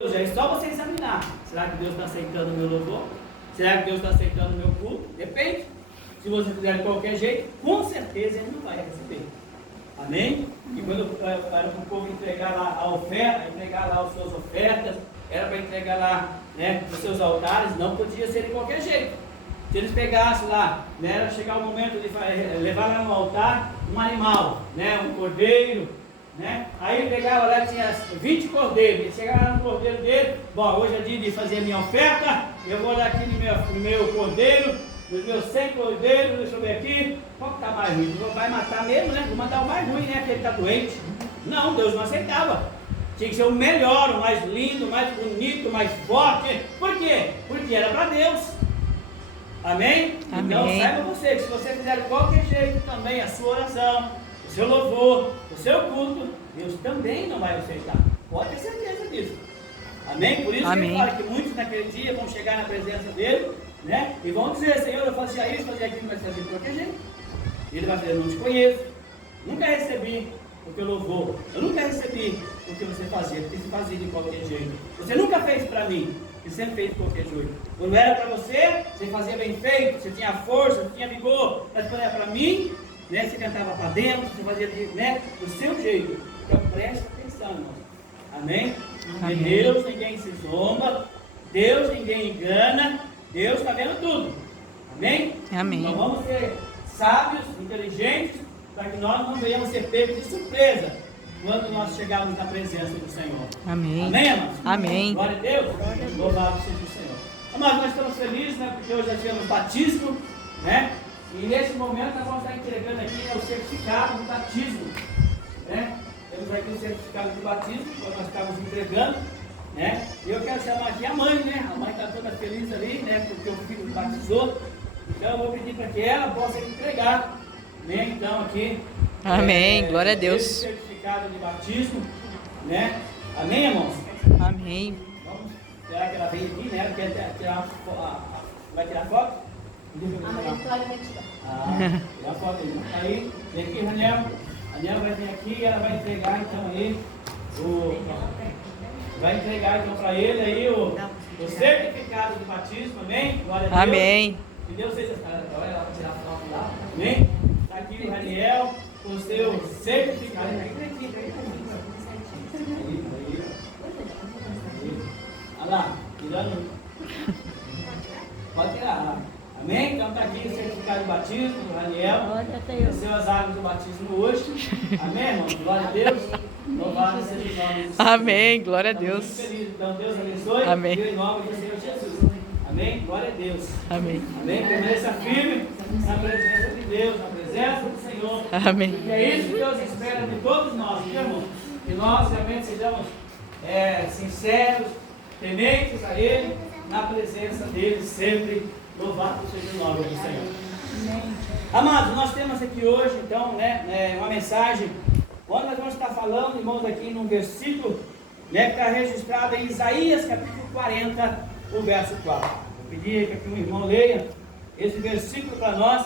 É só você examinar. Será que Deus está aceitando o meu louvor? Será que Deus está aceitando o meu culto? Depende. Se você fizer de qualquer jeito, com certeza Ele não vai receber. Amém? E quando era para o povo entregar lá a oferta, entregar lá as suas ofertas, era para entregar lá, né, os seus altares, não podia ser de qualquer jeito. Se eles pegassem lá, né, era chegar o momento de levar lá no altar um animal, né, um cordeiro, né? Aí ele pegava lá, tinha 20 cordeiros, ele chegava lá no cordeiro dele, bom, hoje é dia de fazer a minha oferta, eu vou olhar aqui no meu cordeiro, nos meus 100 cordeiros, deixa eu ver aqui, qual que está mais ruim? Vai matar mesmo, né? Vou mandar o mais ruim, né? Que ele está doente. Não, Deus não aceitava. Tinha que ser o melhor, o mais lindo, o mais bonito, o mais forte. Por quê? Porque era para Deus. Amém? Amém? Então saiba você que se você fizer de qualquer jeito também a sua oração, o seu louvor, o seu culto, Deus também não vai aceitar. Pode ter certeza disso. Amém? Por isso que ele fala que muitos naquele dia vão chegar na presença dele, né? E vão dizer, Senhor, eu fazia isso, fazia aquilo, mas fazia de qualquer jeito. E ele vai dizer, eu não te conheço, nunca recebi o teu louvor, eu nunca recebi o que você fazia, porque você fazia de qualquer jeito. Você nunca fez para mim, você sempre fez de qualquer jeito. Quando era para você, você fazia bem feito, você tinha força, você tinha vigor, mas quando era para mim, né, você cantava para dentro, você fazia né, do seu jeito. Então preste atenção, irmãos. Amém? Amém? De Deus ninguém se zomba, Deus ninguém engana, Deus está vendo tudo. Amém? Amém. Então vamos ser sábios, inteligentes, para que nós não venhamos ser pegos de surpresa quando nós chegarmos na presença do Senhor. Amém. Amém, amados? Amém. Glória a Deus. Louvado seja o Senhor. Amados, nós estamos felizes, né? Porque hoje já tivemos batismo, né? E nesse momento nós vamos estar entregando aqui, né, o certificado do batismo, né? Temos aqui o certificado do batismo, que nós estamos entregando, né? E eu quero chamar aqui a mãe, né? A mãe está toda feliz ali, né? Porque o filho batizou. Então eu vou pedir para que ela possa entregar, né? Então aqui. Amém. Glória a Deus. Esse certificado de batismo, né? Amém, irmãos? Amém. Vamos esperar que ela venha aqui, né? Quer tirar vai tirar foto? A Maria Clara vai tirar. Tirar foto aí. Aí, vem aqui, Raniel. A Raniel vai vir aqui e ela vai entregar então aí vai entregar então para ele aí o certificado de batismo, amém? Glória a Deus. Amém. Que Deus seja. Olha lá para tirar foto lá, amém? Está aqui o Raniel com o seu certificado. Olha lá, tirando. Pode tirar lá. Amém? Então está aqui o certificado de batismo do Raniel. Recebeu as águas do batismo hoje. Amém, irmão? Glória a Deus. Louvado seja o nome do Senhor. Amém. Glória a Deus. Estamos muito felizes. Então Deus abençoe. Amém. Em nome do Senhor Jesus. Amém? Glória a Deus. Amém. Amém? Permaneça firme na presença de Deus, na presença do Senhor. Amém. E é isso que Deus espera de todos nós, viu, irmão? Que nós realmente sejamos sinceros, tementes a Ele, na presença dEle sempre. Louvado seja o nome do Senhor. Amados, nós temos aqui hoje, então, né, uma mensagem, onde nós vamos estar falando, irmãos, aqui num versículo, né, que está registrado em Isaías, capítulo 40, o verso 4. Vou pedir que um irmão leia esse versículo para nós.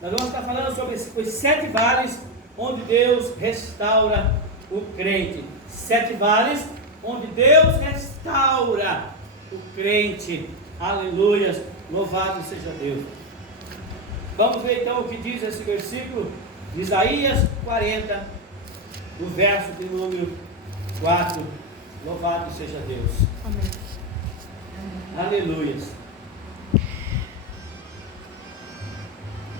Nós vamos estar falando sobre os 7 vales, onde Deus restaura o crente. 7 vales, onde Deus restaura o crente. Aleluias. Louvado seja Deus. Vamos ver então o que diz esse versículo de Isaías 40, do verso de número 4. Louvado seja Deus. Amém. Aleluias.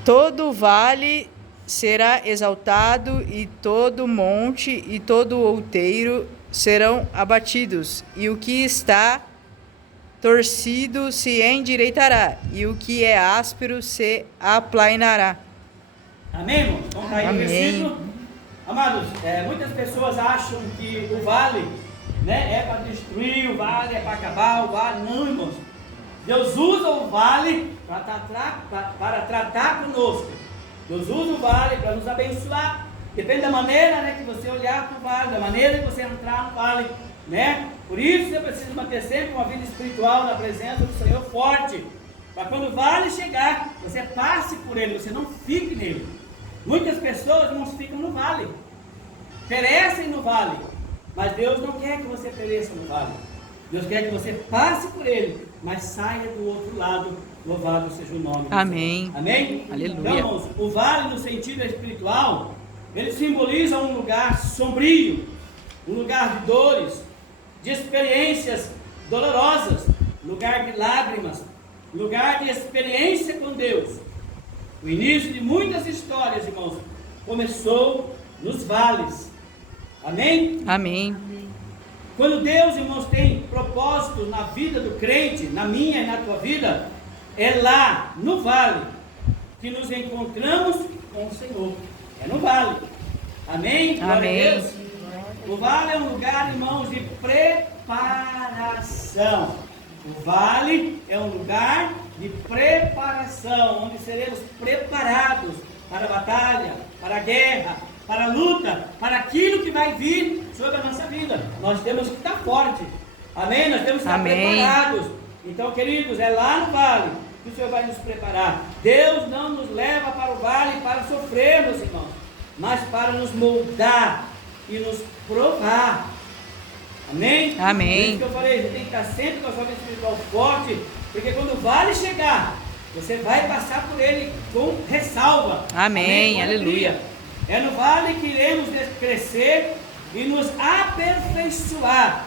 Todo vale será exaltado, e todo monte e todo outeiro serão abatidos, e o que está torcido se endireitará, e o que é áspero se aplainará. Amém, irmãos? Vamos cair no versículo. Amados, muitas pessoas acham que o vale, né, é para destruir, o vale é para acabar, o vale. Não, irmãos. Deus usa o vale para tratar conosco. Deus usa o vale para nos abençoar. Depende da maneira, né, que você olhar para o vale, da maneira que você entrar no vale, né? Por isso você precisa manter sempre uma vida espiritual na presença do Senhor forte, para quando o vale chegar, você passe por ele, você não fique nele. Muitas pessoas não ficam no vale, perecem no vale, mas Deus não quer que você pereça no vale. Deus quer que você passe por ele, mas saia do outro lado. Louvado seja o nome. Amém. Amém? Aleluia. Então, irmãos, o vale no sentido espiritual, ele simboliza um lugar sombrio, um lugar de dores, de experiências dolorosas, lugar de lágrimas, lugar de experiência com Deus. O início de muitas histórias, irmãos, começou nos vales. Amém? Amém. Quando Deus, irmãos, tem propósitos na vida do crente, na minha e na tua vida, é lá no vale que nos encontramos com o Senhor. É no vale. Amém? Glória Amém. a Deus. O vale é um lugar, irmãos, de preparação. O vale é um lugar de preparação, onde seremos preparados para a batalha, para a guerra, para a luta, para aquilo que vai vir sobre a nossa vida. Nós temos que estar forte. Amém? Nós temos que estar preparados. Então, queridos, é lá no vale que o Senhor vai nos preparar. Deus não nos leva para o vale para sofrermos, irmãos, mas para nos moldar e nos provar. Amém? Amém. Por isso que eu falei, você tem que estar sempre com a sua vida espiritual forte, porque quando o vale chegar, você vai passar por ele com ressalva. Amém. Com Aleluia. alegria. É no vale que iremos crescer e nos aperfeiçoar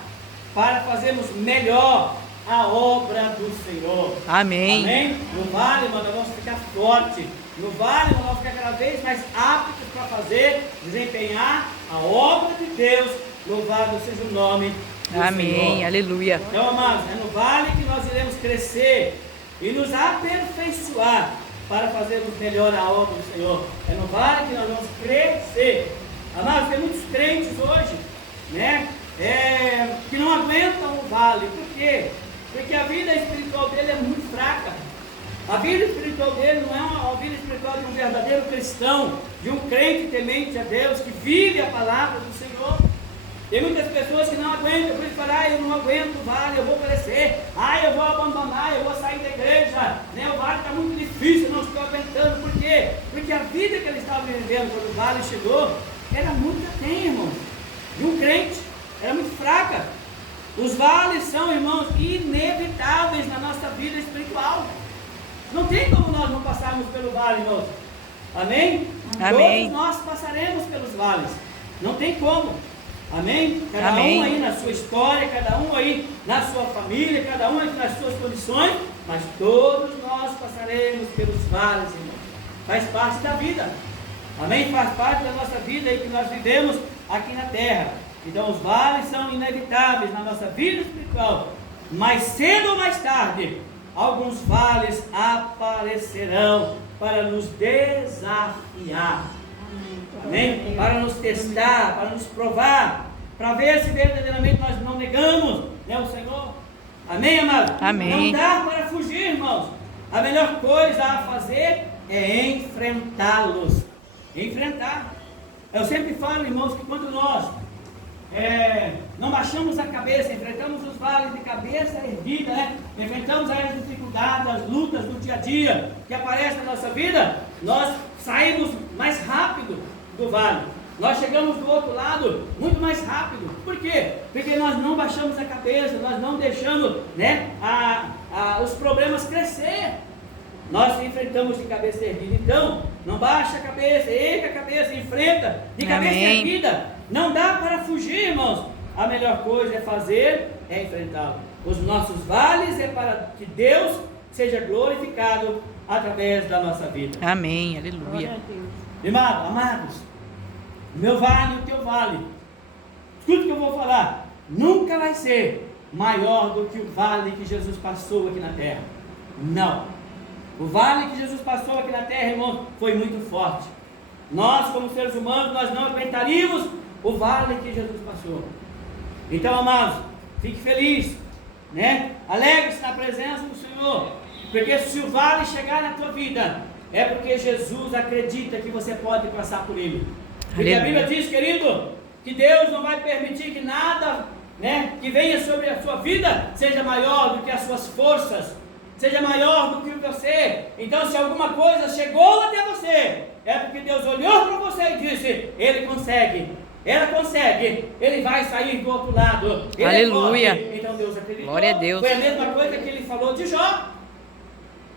para fazermos melhor a obra do Senhor. Amém. Amém? No vale, nós vamos ficar forte. No vale, nós vamos ficar cada vez mais aptos para fazer, desempenhar a obra de Deus. Louvado seja o nome do Amém. Senhor. Aleluia. Então, amados, é no vale que nós iremos crescer e nos aperfeiçoar para fazermos melhor a obra do Senhor. É no vale que nós vamos crescer. Amados, tem muitos crentes hoje, né? Que não aguentam o vale. Por quê? Porque a vida espiritual dele é muito fraca. A vida espiritual dele não é uma vida espiritual de um verdadeiro cristão, de um crente temente a Deus, que vive a palavra do Senhor. Tem muitas pessoas que não aguentam, por isso falam, eu não aguento o vale, eu vou perecer, eu vou abandonar, eu vou sair da igreja, né? O vale está muito difícil, não estou aguentando. Por quê? Porque a vida que ele estava vivendo quando o vale chegou, era muito aquém, irmãos, de um crente, era muito fraca. Os vales são, irmãos, inevitáveis na nossa vida espiritual. Não tem como nós não passarmos pelo vale, irmãos. Amém? Amém. Todos nós passaremos pelos vales. Não tem como. Amém? Cada Amém. um aí na sua história, cada um aí na sua família, cada um aí nas suas condições, mas todos nós passaremos pelos vales, irmãos. Faz parte da vida. Amém? Faz parte da nossa vida aí que nós vivemos aqui na terra. Então os vales são inevitáveis na nossa vida espiritual. Mais cedo ou mais tarde, alguns vales aparecerão para nos desafiar. Amém? Para nos testar, para nos provar, para ver se verdadeiramente nós não negamos, né, o Senhor. Amém, amado? Amém. Não dá para fugir, irmãos. A melhor coisa a fazer é enfrentá-los. Enfrentar. Eu sempre falo, irmãos, que quando nós não baixamos a cabeça, enfrentamos os vales de cabeça erguida, né? Enfrentamos as dificuldades, as lutas do dia a dia que aparecem na nossa vida, nós saímos mais rápido do vale. Nós chegamos do outro lado muito mais rápido. Por quê? Porque nós não baixamos a cabeça, nós não deixamos, né, os problemas crescer. Nós enfrentamos de cabeça erguida. Então, não baixa a cabeça, erga a cabeça, enfrenta de cabeça Amém. erguida. Não dá para fugir, irmãos. A melhor coisa é enfrentá-lo. Os nossos vales é para que Deus seja glorificado através da nossa vida. Amém. Aleluia. Amados, o meu vale e o teu vale, escuta o que eu vou falar, nunca vai ser maior do que o vale que Jesus passou aqui na terra. Não. O vale que Jesus passou aqui na terra, irmão, foi muito forte. Nós, como seres humanos, nós não aguentaríamos o vale que Jesus passou. Então, amados, fique feliz, né? Alegre-se na presença do Senhor, porque se o vale chegar na tua vida, é porque Jesus acredita que você pode passar por ele. Porque a Bíblia diz, querido, que Deus não vai permitir que nada, né, que venha sobre a sua vida seja maior do que as suas forças, seja maior do que você. Então, se alguma coisa chegou até você, é porque Deus olhou para você e disse, ele consegue. ela consegue, ele vai sair do outro lado. Ele Aleluia. é forte. Então Deus acreditou. Glória a Deus. Foi a mesma coisa que ele falou de Jó.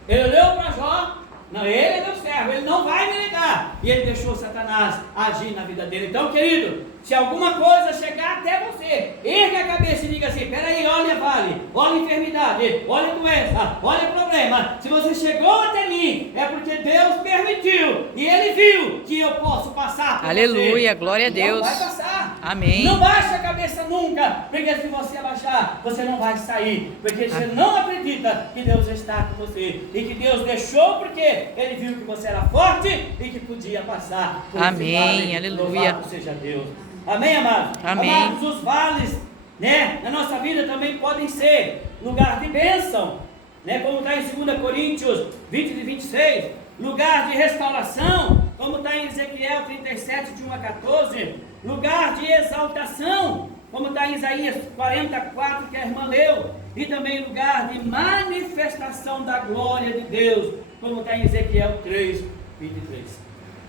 Ele olhou para Jó, não, ele é meu servo, ele não vai me negar. E ele deixou Satanás agir na vida dele. Então, querido, se alguma coisa chegar até você, erga a cabeça e diga assim: peraí, olha vale, olha enfermidade, olha doença, olha problema. Se você chegou até mim, é porque Deus permitiu e Ele viu que eu posso passar por Aleluia, você. glória a Deus. Não vai passar. Amém. Não baixe a cabeça nunca, porque se você abaixar, você não vai sair, porque você não acredita que Deus está com você e que Deus deixou porque Ele viu que você era forte e que podia passar por Amém, esse vale. aleluia. Louvado seja Deus. Amém, amados? Amém. Amados, os vales, né, na nossa vida também podem ser lugar de bênção, né, como está em 2 Coríntios 20 e 26, lugar de restauração, como está em Ezequiel 37, de 1 a 14, lugar de exaltação, como está em Isaías 44, que a irmã leu, e também lugar de manifestação da glória de Deus, como está em Ezequiel 3, 23.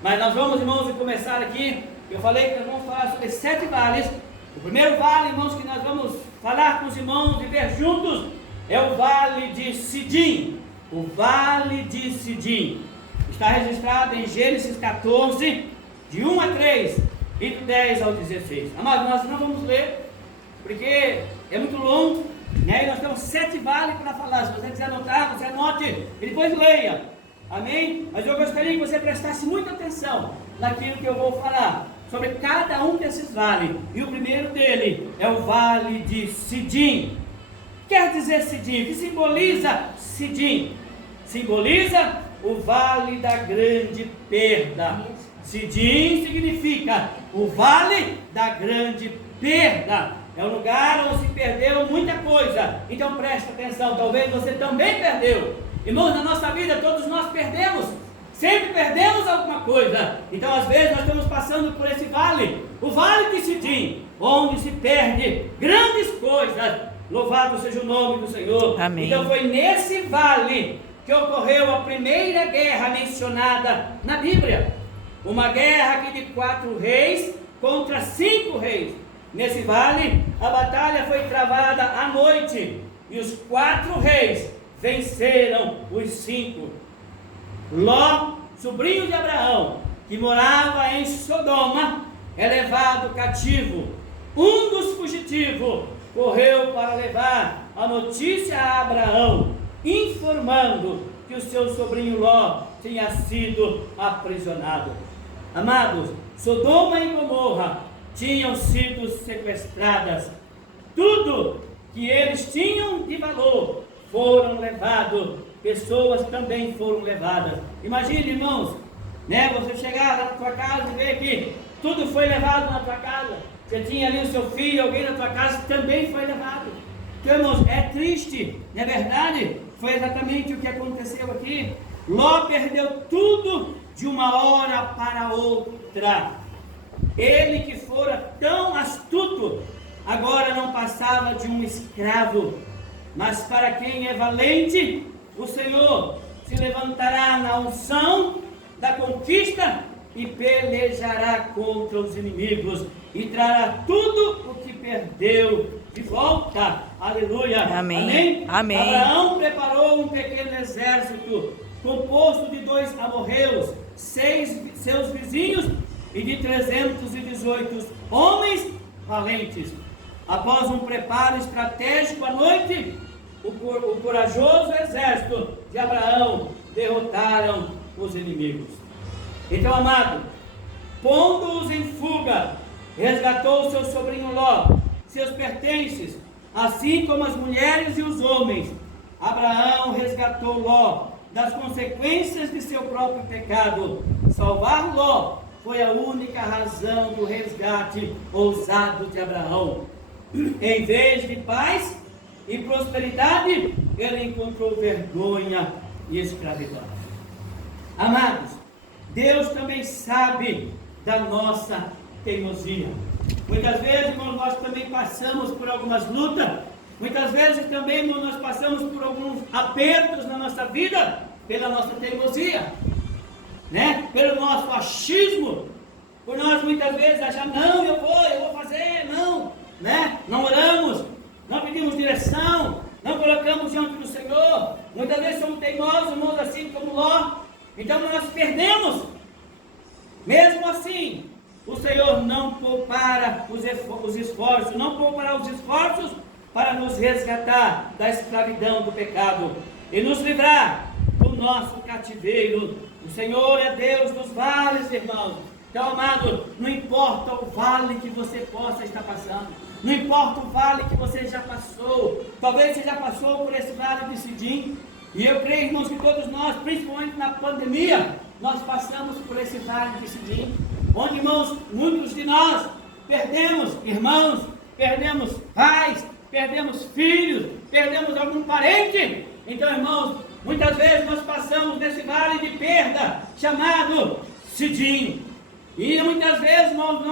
Mas nós vamos, irmãos, começar aqui. Eu falei que nós vamos falar sobre 7 vales. O primeiro vale, irmãos, que nós vamos falar com os irmãos e ver juntos é o vale de Sidim. O vale de Sidim está registrado em Gênesis 14, de 1 a 3 e do 10 ao 16. Amados, nós não vamos ler, porque é muito longo, né? E nós temos 7 vales para falar. Se você quiser anotar, você anote e depois leia. Amém? Mas eu gostaria que você prestasse muita atenção naquilo que eu vou falar sobre cada um desses vales. E o primeiro dele é o vale de Sidim. Quer dizer Sidim? O que simboliza Sidim? Simboliza o vale da grande perda. Sidim significa o vale da grande perda. É um lugar onde se perdeu muita coisa. Então preste atenção, talvez você também perdeu. Irmãos, na nossa vida todos nós perdemos. Sempre perdemos alguma coisa. Então às vezes nós estamos passando por esse vale, o vale de Sidim, onde se perde grandes coisas. Louvado seja o nome do Senhor. Amém. Então foi nesse vale que ocorreu a primeira guerra mencionada na Bíblia. Uma guerra aqui de 4 reis contra 5 reis. Nesse vale a batalha foi travada à noite e os 4 reis venceram os 5. Ló, sobrinho de Abraão, que morava em Sodoma, é levado cativo. Um dos fugitivos correu para levar a notícia a Abraão, informando que o seu sobrinho Ló tinha sido aprisionado. Amados, Sodoma e Gomorra tinham sido sequestradas. Tudo que eles tinham de valor foram levados. Pessoas também foram levadas. Imagine, irmãos, né? Você chegar lá na tua casa e ver que tudo foi levado na tua casa. Você tinha ali o seu filho, alguém na tua casa também foi levado. Então, irmãos, é triste, não é verdade? Foi exatamente o que aconteceu aqui. Ló perdeu tudo de uma hora para outra. Ele que fora tão astuto, agora não passava de um escravo. Mas para quem é valente, o Senhor se levantará na unção da conquista e pelejará contra os inimigos e trará tudo o que perdeu de volta. Aleluia. Amém. Amém? Amém. Abraão preparou um pequeno exército composto de 2 amorreus, 6 seus vizinhos e de 318 homens valentes. Após um preparo estratégico à noite, o corajoso exército de Abraão derrotaram os inimigos. Então, amado, pondo-os em fuga, resgatou seu sobrinho Ló, seus pertences, assim como as mulheres e os homens. Abraão resgatou Ló das consequências de seu próprio pecado. Salvar Ló foi a única razão do resgate ousado de Abraão. Em vez de paz e prosperidade, ele encontrou vergonha e escravidão. Amados, Deus também sabe da nossa teimosia. Muitas vezes, irmãos, nós também passamos por algumas lutas. Muitas vezes também, irmãos, nós passamos por alguns apertos na nossa vida pela nossa teimosia, né? Pelo nosso achismo. por nós muitas vezes achamos, não, eu vou fazer, não, né? Não oramos, não pedimos direção, não colocamos diante do Senhor. Muitas vezes somos teimosos, irmãos, assim como Ló. Então nós perdemos. Mesmo assim, o Senhor não poupará os esforços, não poupará os esforços para nos resgatar da escravidão do pecado e nos livrar do nosso cativeiro. O Senhor é Deus dos vales, irmãos. Então, amado, não importa o vale que você possa estar passando, não importa o vale que você já passou, talvez você já passou por esse vale de Sidim, e eu creio, irmãos, que todos nós, principalmente na pandemia, nós passamos por esse vale de Sidim, onde, irmãos, muitos de nós perdemos irmãos, perdemos pais, perdemos filhos, perdemos algum parente. Então, irmãos, muitas vezes nós passamos nesse vale de perda, chamado Sidim. E muitas vezes nós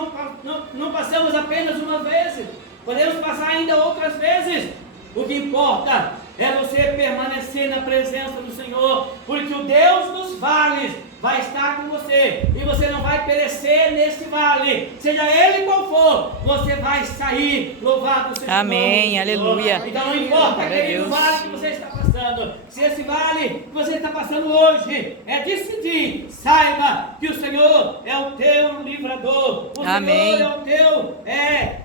não passamos apenas uma vez, podemos passar ainda outras vezes. O que importa é você permanecer na presença do Senhor, porque o Deus dos vales vai estar com você, e você não vai perecer nesse vale, seja ele qual for, você vai sair, louvado seja o nome do Amém, Senhor. aleluia. Então não importa aquele vale que você está passando, se esse vale que você está passando hoje é decidir, saiba que o Senhor é o teu livrador, o Amém. Senhor é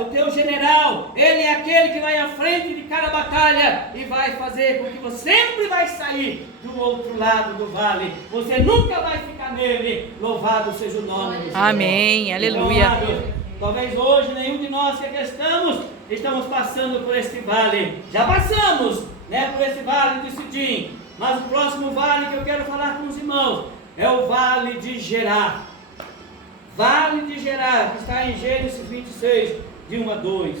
o teu general, ele é aquele que vai à frente de cada batalha e vai fazer com que você sempre vai sair do outro lado do vale, você nunca vai ficar nele, louvado seja o nome do Senhor. Amém, aleluia. Então, amados, talvez hoje nenhum de nós que aqui estamos passando por este vale, já passamos, né, por esse vale de Sidim, mas o próximo vale que eu quero falar com os irmãos é o vale de Gerar. Vale de Gerar, que está em Gênesis 26, de 1 a 2.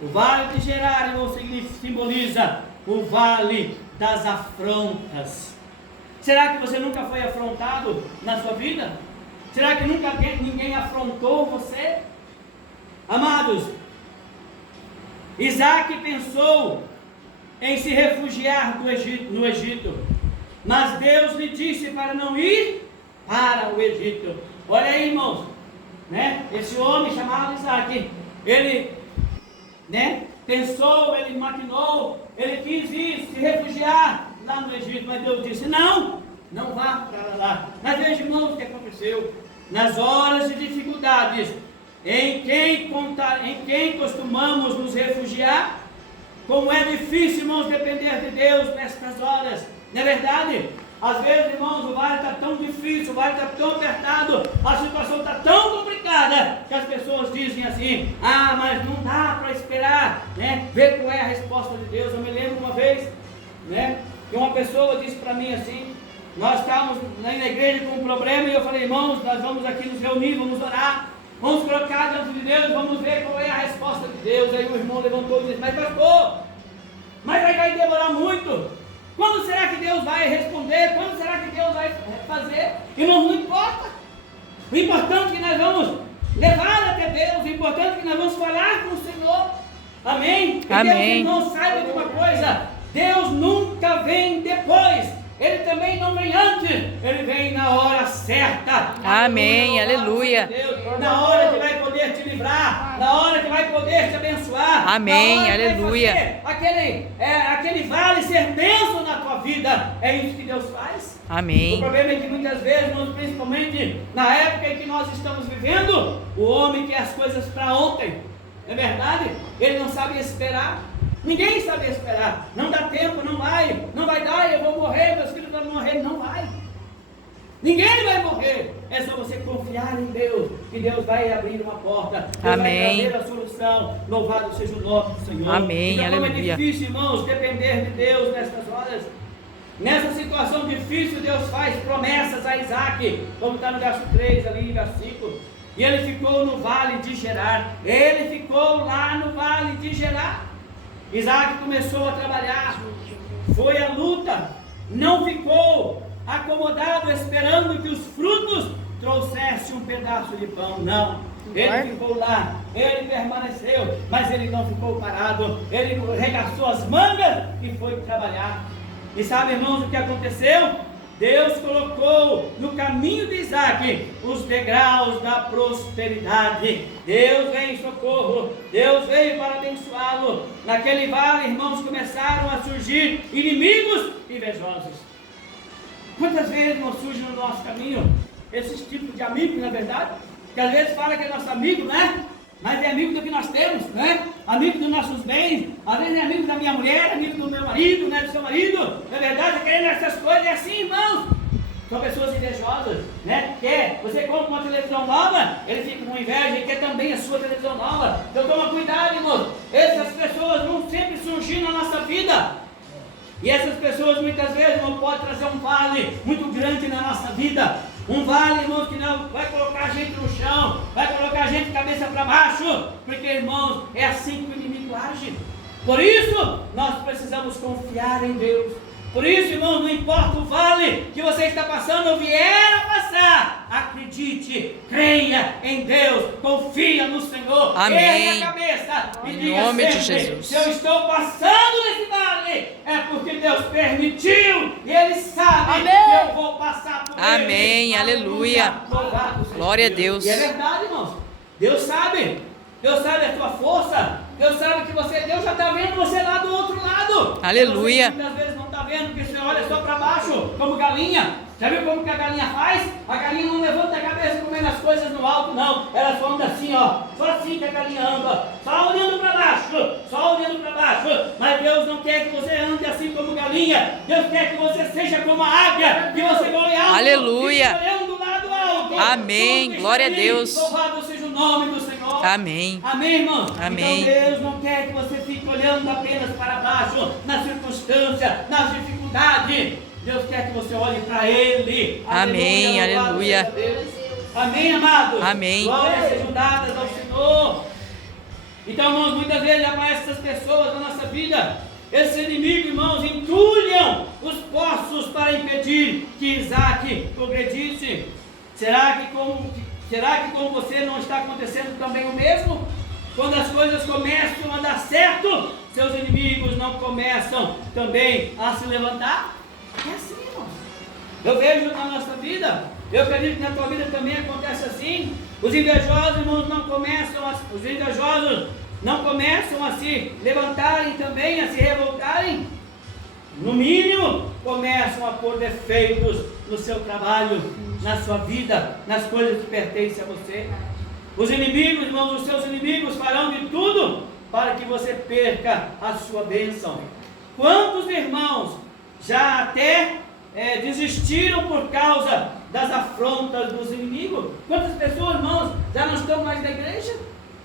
O vale de Gerar, irmão, simboliza o vale das afrontas. Será que você nunca foi afrontado na sua vida? Será que nunca ninguém afrontou você? Amados, Isaac pensou em se refugiar no Egito, mas Deus lhe disse para não ir para o Egito. Olha aí, irmãos, né? Esse homem chamado Isaac, ele, né, pensou, ele maquinou, ele quis ir se refugiar lá no Egito, mas Deus disse, não vá para lá. Mas veja, irmãos, o que aconteceu. Nas horas de dificuldades, em quem costumamos nos refugiar, como é difícil, irmãos, depender de Deus nestas horas, não é verdade? Às vezes, irmãos, o vale está tão difícil, o vale está tão apertado, a situação está tão complicada, que as pessoas dizem assim, mas não dá para esperar, né, ver qual é a resposta de Deus. Eu me lembro uma vez, né, que uma pessoa disse para mim assim, nós estávamos na igreja com um problema, e eu falei, irmãos, nós vamos aqui nos reunir, vamos orar, vamos colocar diante de Deus, vamos ver qual é a resposta de Deus. Aí o irmão levantou e disse, mas pastor, mas vai demorar muito. Quando será que Deus vai responder? Quando será que Deus vai fazer? Irmãos, não importa. O importante é que nós vamos levar até Deus. O importante é que nós vamos falar com o Senhor. Amém? E Amém. Deus, irmãos, saiba de uma coisa. Deus nunca vem depois. Ele também não vem antes, ele vem na hora certa. Amém, aleluia. Deus, na hora que vai poder te livrar, na hora que vai poder te abençoar. Amém, na hora que aleluia. vai fazer aquele vale ser bênção na tua vida. É isso que Deus faz. Amém. O problema é que muitas vezes, principalmente na época em que nós estamos vivendo, o homem quer as coisas para ontem. Não é verdade? Ele não sabe esperar. Ninguém sabe esperar, não dá tempo, não vai dar, eu vou morrer, meus filhos vão morrer, não vai. Ninguém vai morrer, é só você confiar em Deus, que Deus vai abrir uma porta, Deus Amém. vai trazer a solução, louvado seja o nome do Senhor. Amém, Então, como é aleluia. difícil, irmãos, depender de Deus nestas horas. Nessa situação difícil, Deus faz promessas a Isaac, como está no verso 3 ali, verso 5. E ele ficou no vale de Gerar, ele ficou lá no vale de Gerar. Isaac começou a trabalhar, foi à luta, não ficou acomodado esperando que os frutos trouxessem um pedaço de pão, não. Ele ficou lá, ele permaneceu, mas ele não ficou parado, ele regaçou as mangas e foi trabalhar. E sabe, irmãos, o que aconteceu? Deus colocou no caminho de Isaac os degraus da prosperidade. Deus veio em socorro, Deus veio para abençoá-lo. Naquele vale, irmãos, começaram a surgir inimigos invejosos. Quantas vezes não surge no nosso caminho esses tipos de amigos, na verdade? Que às vezes fala que é nosso amigo, né? Mas é amigo do que nós temos, né? Amigo dos nossos bens, às vezes é amigo da minha mulher, amigo do meu marido, né? Do seu marido. Na verdade, querendo essas coisas, é assim, irmãos. São pessoas invejosas, né? Quer, você compra uma televisão nova, ele fica com inveja e quer também a sua televisão nova. Então toma cuidado, irmãos. Essas pessoas vão sempre surgir na nossa vida. E essas pessoas muitas vezes não podem trazer um vale muito grande na nossa vida. Um vale, irmãos, que não vai colocar a gente no chão, vai colocar a gente de cabeça para baixo, porque, irmãos, é assim que o inimigo age. Por isso, nós precisamos confiar em Deus. Por isso, irmãos, não importa o vale que você está passando ou vier a passar, acredite, creia em Deus, confia no Senhor, amém. Erga a cabeça e em diga nome sempre, de Jesus. se eu estou passando nesse vale, é porque Deus permitiu e Ele sabe amém. que eu vou passar por ele. Amém, aleluia. Glória a Deus. E é verdade, irmãos, Deus sabe a tua força, Deus sabe que Deus já está vendo você lá do outro lado. Aleluia. Você muitas vezes não está vendo, porque você olha só para baixo, como galinha. Já viu como que a galinha faz? A galinha não levanta a cabeça comendo as coisas no alto, não. Ela só anda assim, ó. Só assim que a galinha anda. Só olhando para baixo. Só olhando para baixo. Mas Deus não quer que você ande assim como galinha. Deus quer que você seja como a águia. Que você voe alto. Aleluia. Olhando do lado alto. Amém. Glória a Deus. Louvado seja o nome do Senhor. Amém. Amém, irmão? Amém. Então Deus não quer que você fique olhando apenas para baixo, na circunstância, nas dificuldades. Deus quer que você olhe para Ele. Amém, aleluia. Amém, amados? Amém. Glórias sejam dadas ao Senhor. Então, irmãos, muitas vezes aparecem essas pessoas na nossa vida. Esses inimigos, irmãos, entulham os poços para impedir que Isaac progredisse. Será que com você não está acontecendo também o mesmo? Quando as coisas começam a dar certo, seus inimigos não começam também a se levantar? É assim, irmãos. Eu vejo na nossa vida, eu acredito que na tua vida também acontece assim. Os invejosos, irmãos, não começam a se levantarem também, a se revoltarem. No mínimo, começam a pôr defeitos no seu trabalho, na sua vida, nas coisas que pertencem a você. Os inimigos, irmãos, os seus inimigos farão de tudo para que você perca a sua bênção. Quantos irmãos já até desistiram por causa das afrontas dos inimigos? Quantas pessoas, irmãos, já não estão mais na igreja?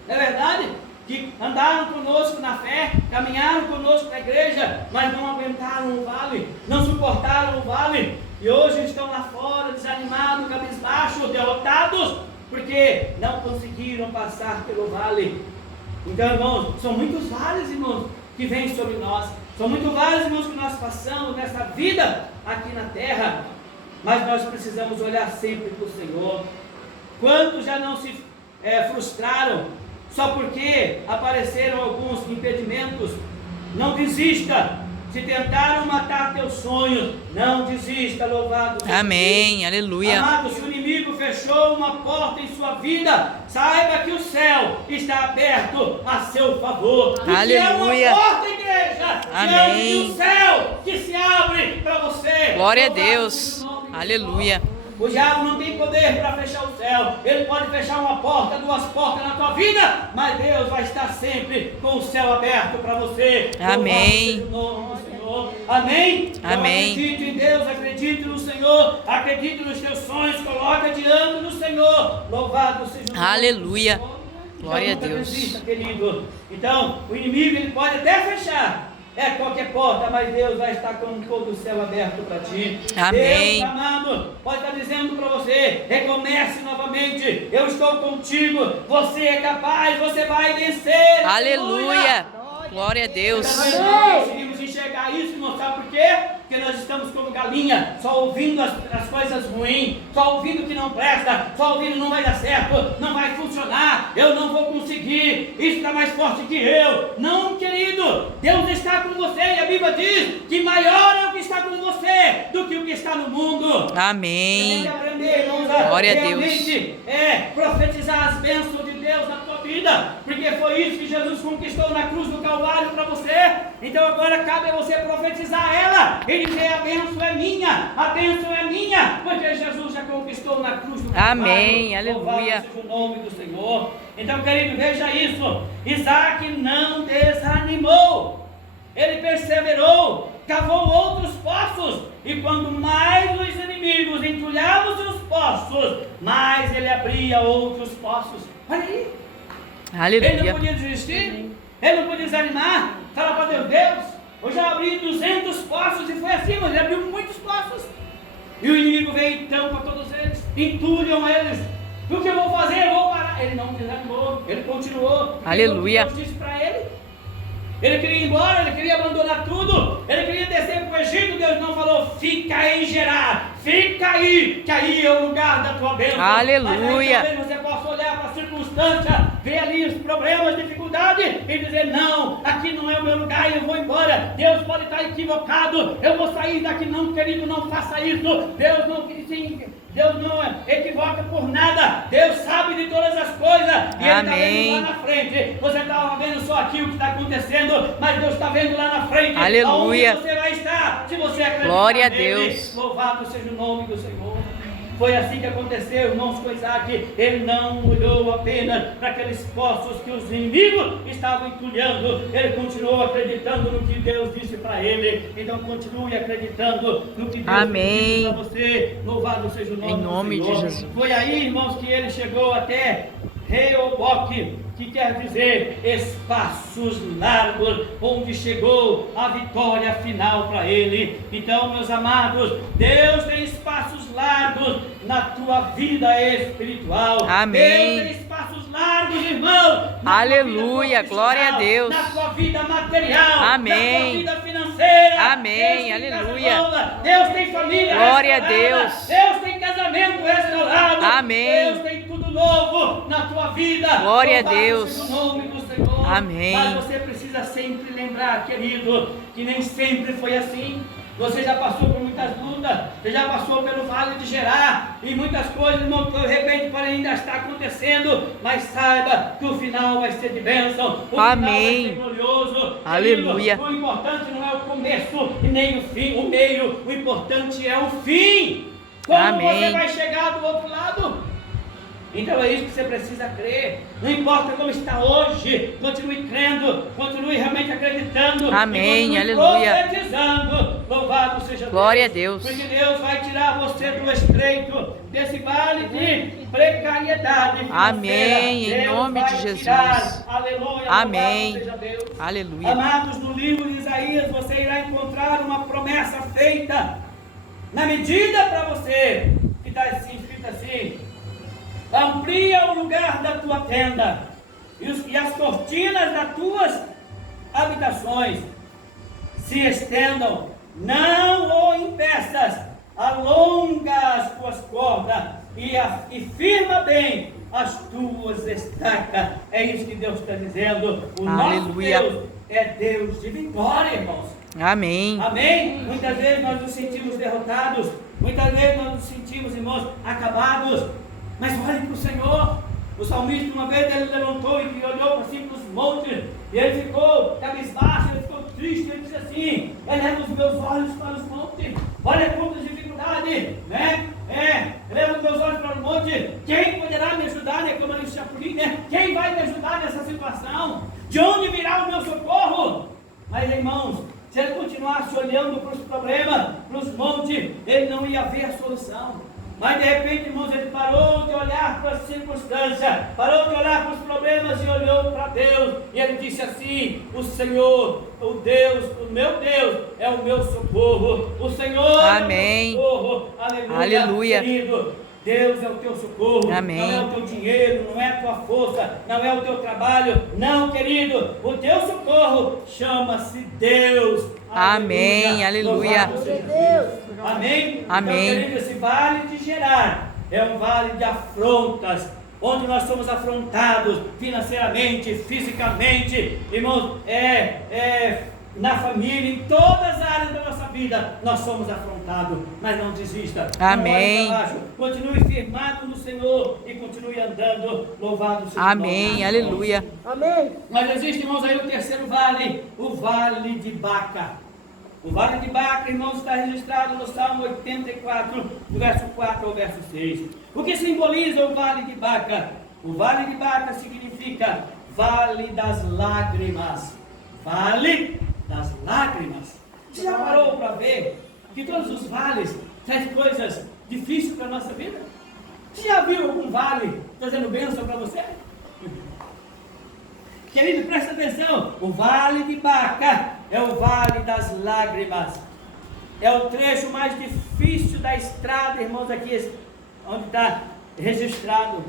Não é verdade? Que andaram conosco na fé, caminharam conosco na igreja, mas não aguentaram o vale, não suportaram o vale, e hoje estão lá fora, desanimados, cabisbaixos, derrotados, porque não conseguiram passar pelo vale. Então, irmãos, são muitos vales, irmãos, que vêm sobre nós, são muitos vales, irmãos, que nós passamos nessa vida aqui na terra, mas nós precisamos olhar sempre para o Senhor. Quantos já não se frustraram só porque apareceram alguns impedimentos? Não desista. Se tentaram matar teus sonhos, não desista, louvado seja Amém, Deus. aleluia. Amado, se o inimigo fechou uma porta em sua vida, saiba que o céu está aberto a seu favor. Aleluia. É uma porta, igreja, Amém. do céu que se abre para você. Glória a Louvado Deus. seja o nome do Aleluia. Senhor. O diabo não tem poder para fechar o céu. Ele pode fechar uma porta, duas portas na tua vida, mas Deus vai estar sempre com o céu aberto para você. Amém. Louvado seja o nome do Senhor. Amém? Então, Amém. acredite em Deus, acredite no Senhor, acredite nos teus sonhos, coloca diante do Senhor. Louvado seja o nome Aleluia. do Senhor. Glória Então, a nunca Deus. desista, querido. Então, o inimigo ele pode até fechar qualquer porta, mas Deus vai estar com todo o céu aberto para ti. Amém. Deus, amado, pode estar dizendo para você: recomece novamente, eu estou contigo, você é capaz, você vai vencer. Aleluia. Glória a Deus. Nós não conseguimos enxergar isso, irmão, sabe por quê? Porque nós estamos como galinha, só ouvindo as coisas ruins, só ouvindo o que não presta, só ouvindo não vai dar certo, não vai funcionar, eu não vou conseguir, isso está mais forte que eu. Não, querido, Deus está com você e a Bíblia diz que maior é o que está com você do que o que está no mundo. Amém. Você tem que aprender, irmãos, Glória a Deus. realmente profetizar as bênçãos de Deus na tua vida, porque foi isso que Jesus conquistou na cruz do Calvário para você. Então agora cabe a você profetizar ela e dizer: a bênção é minha, a bênção é minha, porque Jesus já conquistou na cruz do Calvário. Amém, aleluia. Louvado seja o nome do Senhor. Então, querido, veja isso. Isaac não desanimou, ele perseverou, cavou outros poços, e quando mais os inimigos entulhavam seus poços, mais ele abria outros poços. Olha aí. Ele não Aleluia. podia desistir, ele não podia desanimar. Fala para Deus: Deus, eu já abri 200 poços, e foi assim, mas ele abriu muitos poços. E o inimigo veio e tampa todos eles, entulham eles. O que eu vou fazer? Eu vou parar. Ele não desanimou, ele continuou. Aleluia. Deus disse para ele. Ele queria ir embora, ele queria abandonar tudo, ele queria descer para o Egito. Deus não falou: fica em Gerar, fica aí, que aí é o lugar da tua bênção. Aleluia. Mas aí talvez você possa olhar para a circunstância, ver ali os problemas, dificuldades, e dizer: não, aqui não é o meu lugar, eu vou embora. Deus pode estar equivocado, eu vou sair daqui. Não, querido, não faça isso. Deus não equivoca por nada. Deus sabe de todas as coisas. E Ele está vendo lá na frente. Você estava vendo só aqui o que está acontecendo, mas Deus está vendo lá na frente. Aleluia. Aonde você vai estar, se você acreditar. Glória a nele. Deus. Louvado seja o nome do Senhor. Foi assim que aconteceu, irmãos, com Isaac. Ele não olhou apenas para aqueles poços que os inimigos estavam entulhando. Ele continuou acreditando no que Deus disse para ele. Então continue acreditando no que Deus Amém. disse para você. Louvado seja o nome Em nome do Senhor. de Jesus. Foi aí, irmãos, que ele chegou até Reoboque, que quer dizer espaços largos, onde chegou a vitória final para ele. Então, meus amados, Deus tem espaços largos na tua vida espiritual. Amém. Deus tem espaços largos, irmão. Aleluia, Tua vida glória a profissional, Deus. na tua vida material, Amém. na tua vida financeira. Amém, Deus tem aleluia. casa nova, Deus tem família Glória a restaurada, Deus. Deus tem casamento restaurado. Amém. Deus tem tudo novo na tua vida. Glória a Louvado Deus. seja o nome do Senhor. Amém. Mas você precisa sempre lembrar, querido, que nem sempre foi assim. Você já passou por muitas lutas, você já passou pelo vale de Gerar, e muitas coisas, irmão, de repente podem ainda estar acontecendo, mas saiba que o final vai ser de bênção, o Amém. final vai ser glorioso. Aleluia. Querido, o importante não é o começo e nem o fim, o meio, o importante é o fim. Quando Amém. você vai chegar do outro lado. Então é isso que você precisa crer. Não importa como está hoje, continue crendo, continue realmente acreditando. Amém, e continue aleluia. profetizando. Louvado seja Deus. Glória a Deus. Porque Deus vai tirar você do estreito, desse vale de precariedade financeira. Amém, em Deus nome vai de Jesus. tirar. Aleluia. Amém. Louvado seja Deus. Aleluia. Amados, no livro de Isaías você irá encontrar uma promessa feita na medida para você, que está assim, escrito assim: amplia o lugar da tua tenda e as cortinas das tuas habitações se estendam, não o impeças, alonga as tuas cordas e firma bem as tuas estacas. É isso que Deus está dizendo. O Aleluia. nosso Deus é Deus de vitória, irmãos. Amém. Amém? Muitas vezes nós nos sentimos derrotados, muitas vezes nós nos sentimos, irmãos, acabados, mas olhe para o Senhor. O salmista, uma vez, ele levantou e olhou assim para os montes, e ele ficou cabisbaixo, ele ficou triste, ele disse assim: eleva os meus olhos para os montes, olha quantas dificuldades, né? Eleva os meus olhos para os montes, quem poderá me ajudar, né? Como ele Chapulim, né? Quem vai me ajudar nessa situação? De onde virá o meu socorro? Mas, irmãos, se ele continuasse olhando para os problemas, para os montes, ele não ia ver a solução. Mas de repente, irmãos, ele parou de olhar para as circunstâncias, parou de olhar para os problemas e olhou para Deus. E ele disse assim: o Senhor, o Deus, o meu Deus é o meu socorro. O Senhor Amém. é o meu socorro. Aleluia. Aleluia. Querido, Deus é o teu socorro. Amém. Não é o teu dinheiro, não é a tua força, não é o teu trabalho. Não, querido, o teu socorro chama-se Deus. Amém, aleluia. Louvado seja Deus. Amém? Amém. Então, querido, esse vale de Gerar é um vale de afrontas, onde nós somos afrontados financeiramente, fisicamente, irmãos, na família, em todas as áreas da nossa vida, nós somos afrontados, mas não desista. Amém. Não olhe para baixo. Continue firmado no Senhor e continue andando. Louvado seja o Amém, nome. aleluia. Amém. Mas existe, irmãos, aí o terceiro vale, o vale de Baca. O vale de Baca, irmãos, está registrado no Salmo 84, do verso 4 ao verso 6. O que simboliza o vale de Baca? O vale de Baca significa vale das lágrimas. Vale das lágrimas. Você já parou para ver que todos os vales trazem coisas difíceis para a nossa vida? Você já viu algum vale trazendo bênção para você? Querido, presta atenção, o vale de Baca é o vale das lágrimas, é o trecho mais difícil da estrada, irmãos, aqui onde está registrado,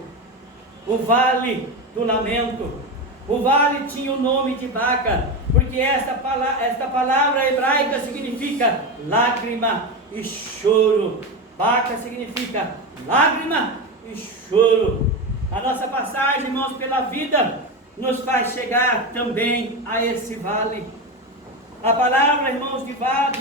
o vale do lamento. O vale tinha o nome de Baca, porque esta palavra hebraica significa lágrima e choro. Baca significa lágrima e choro. A nossa passagem, irmãos, pela vida nos faz chegar também a esse vale. A palavra, irmãos, de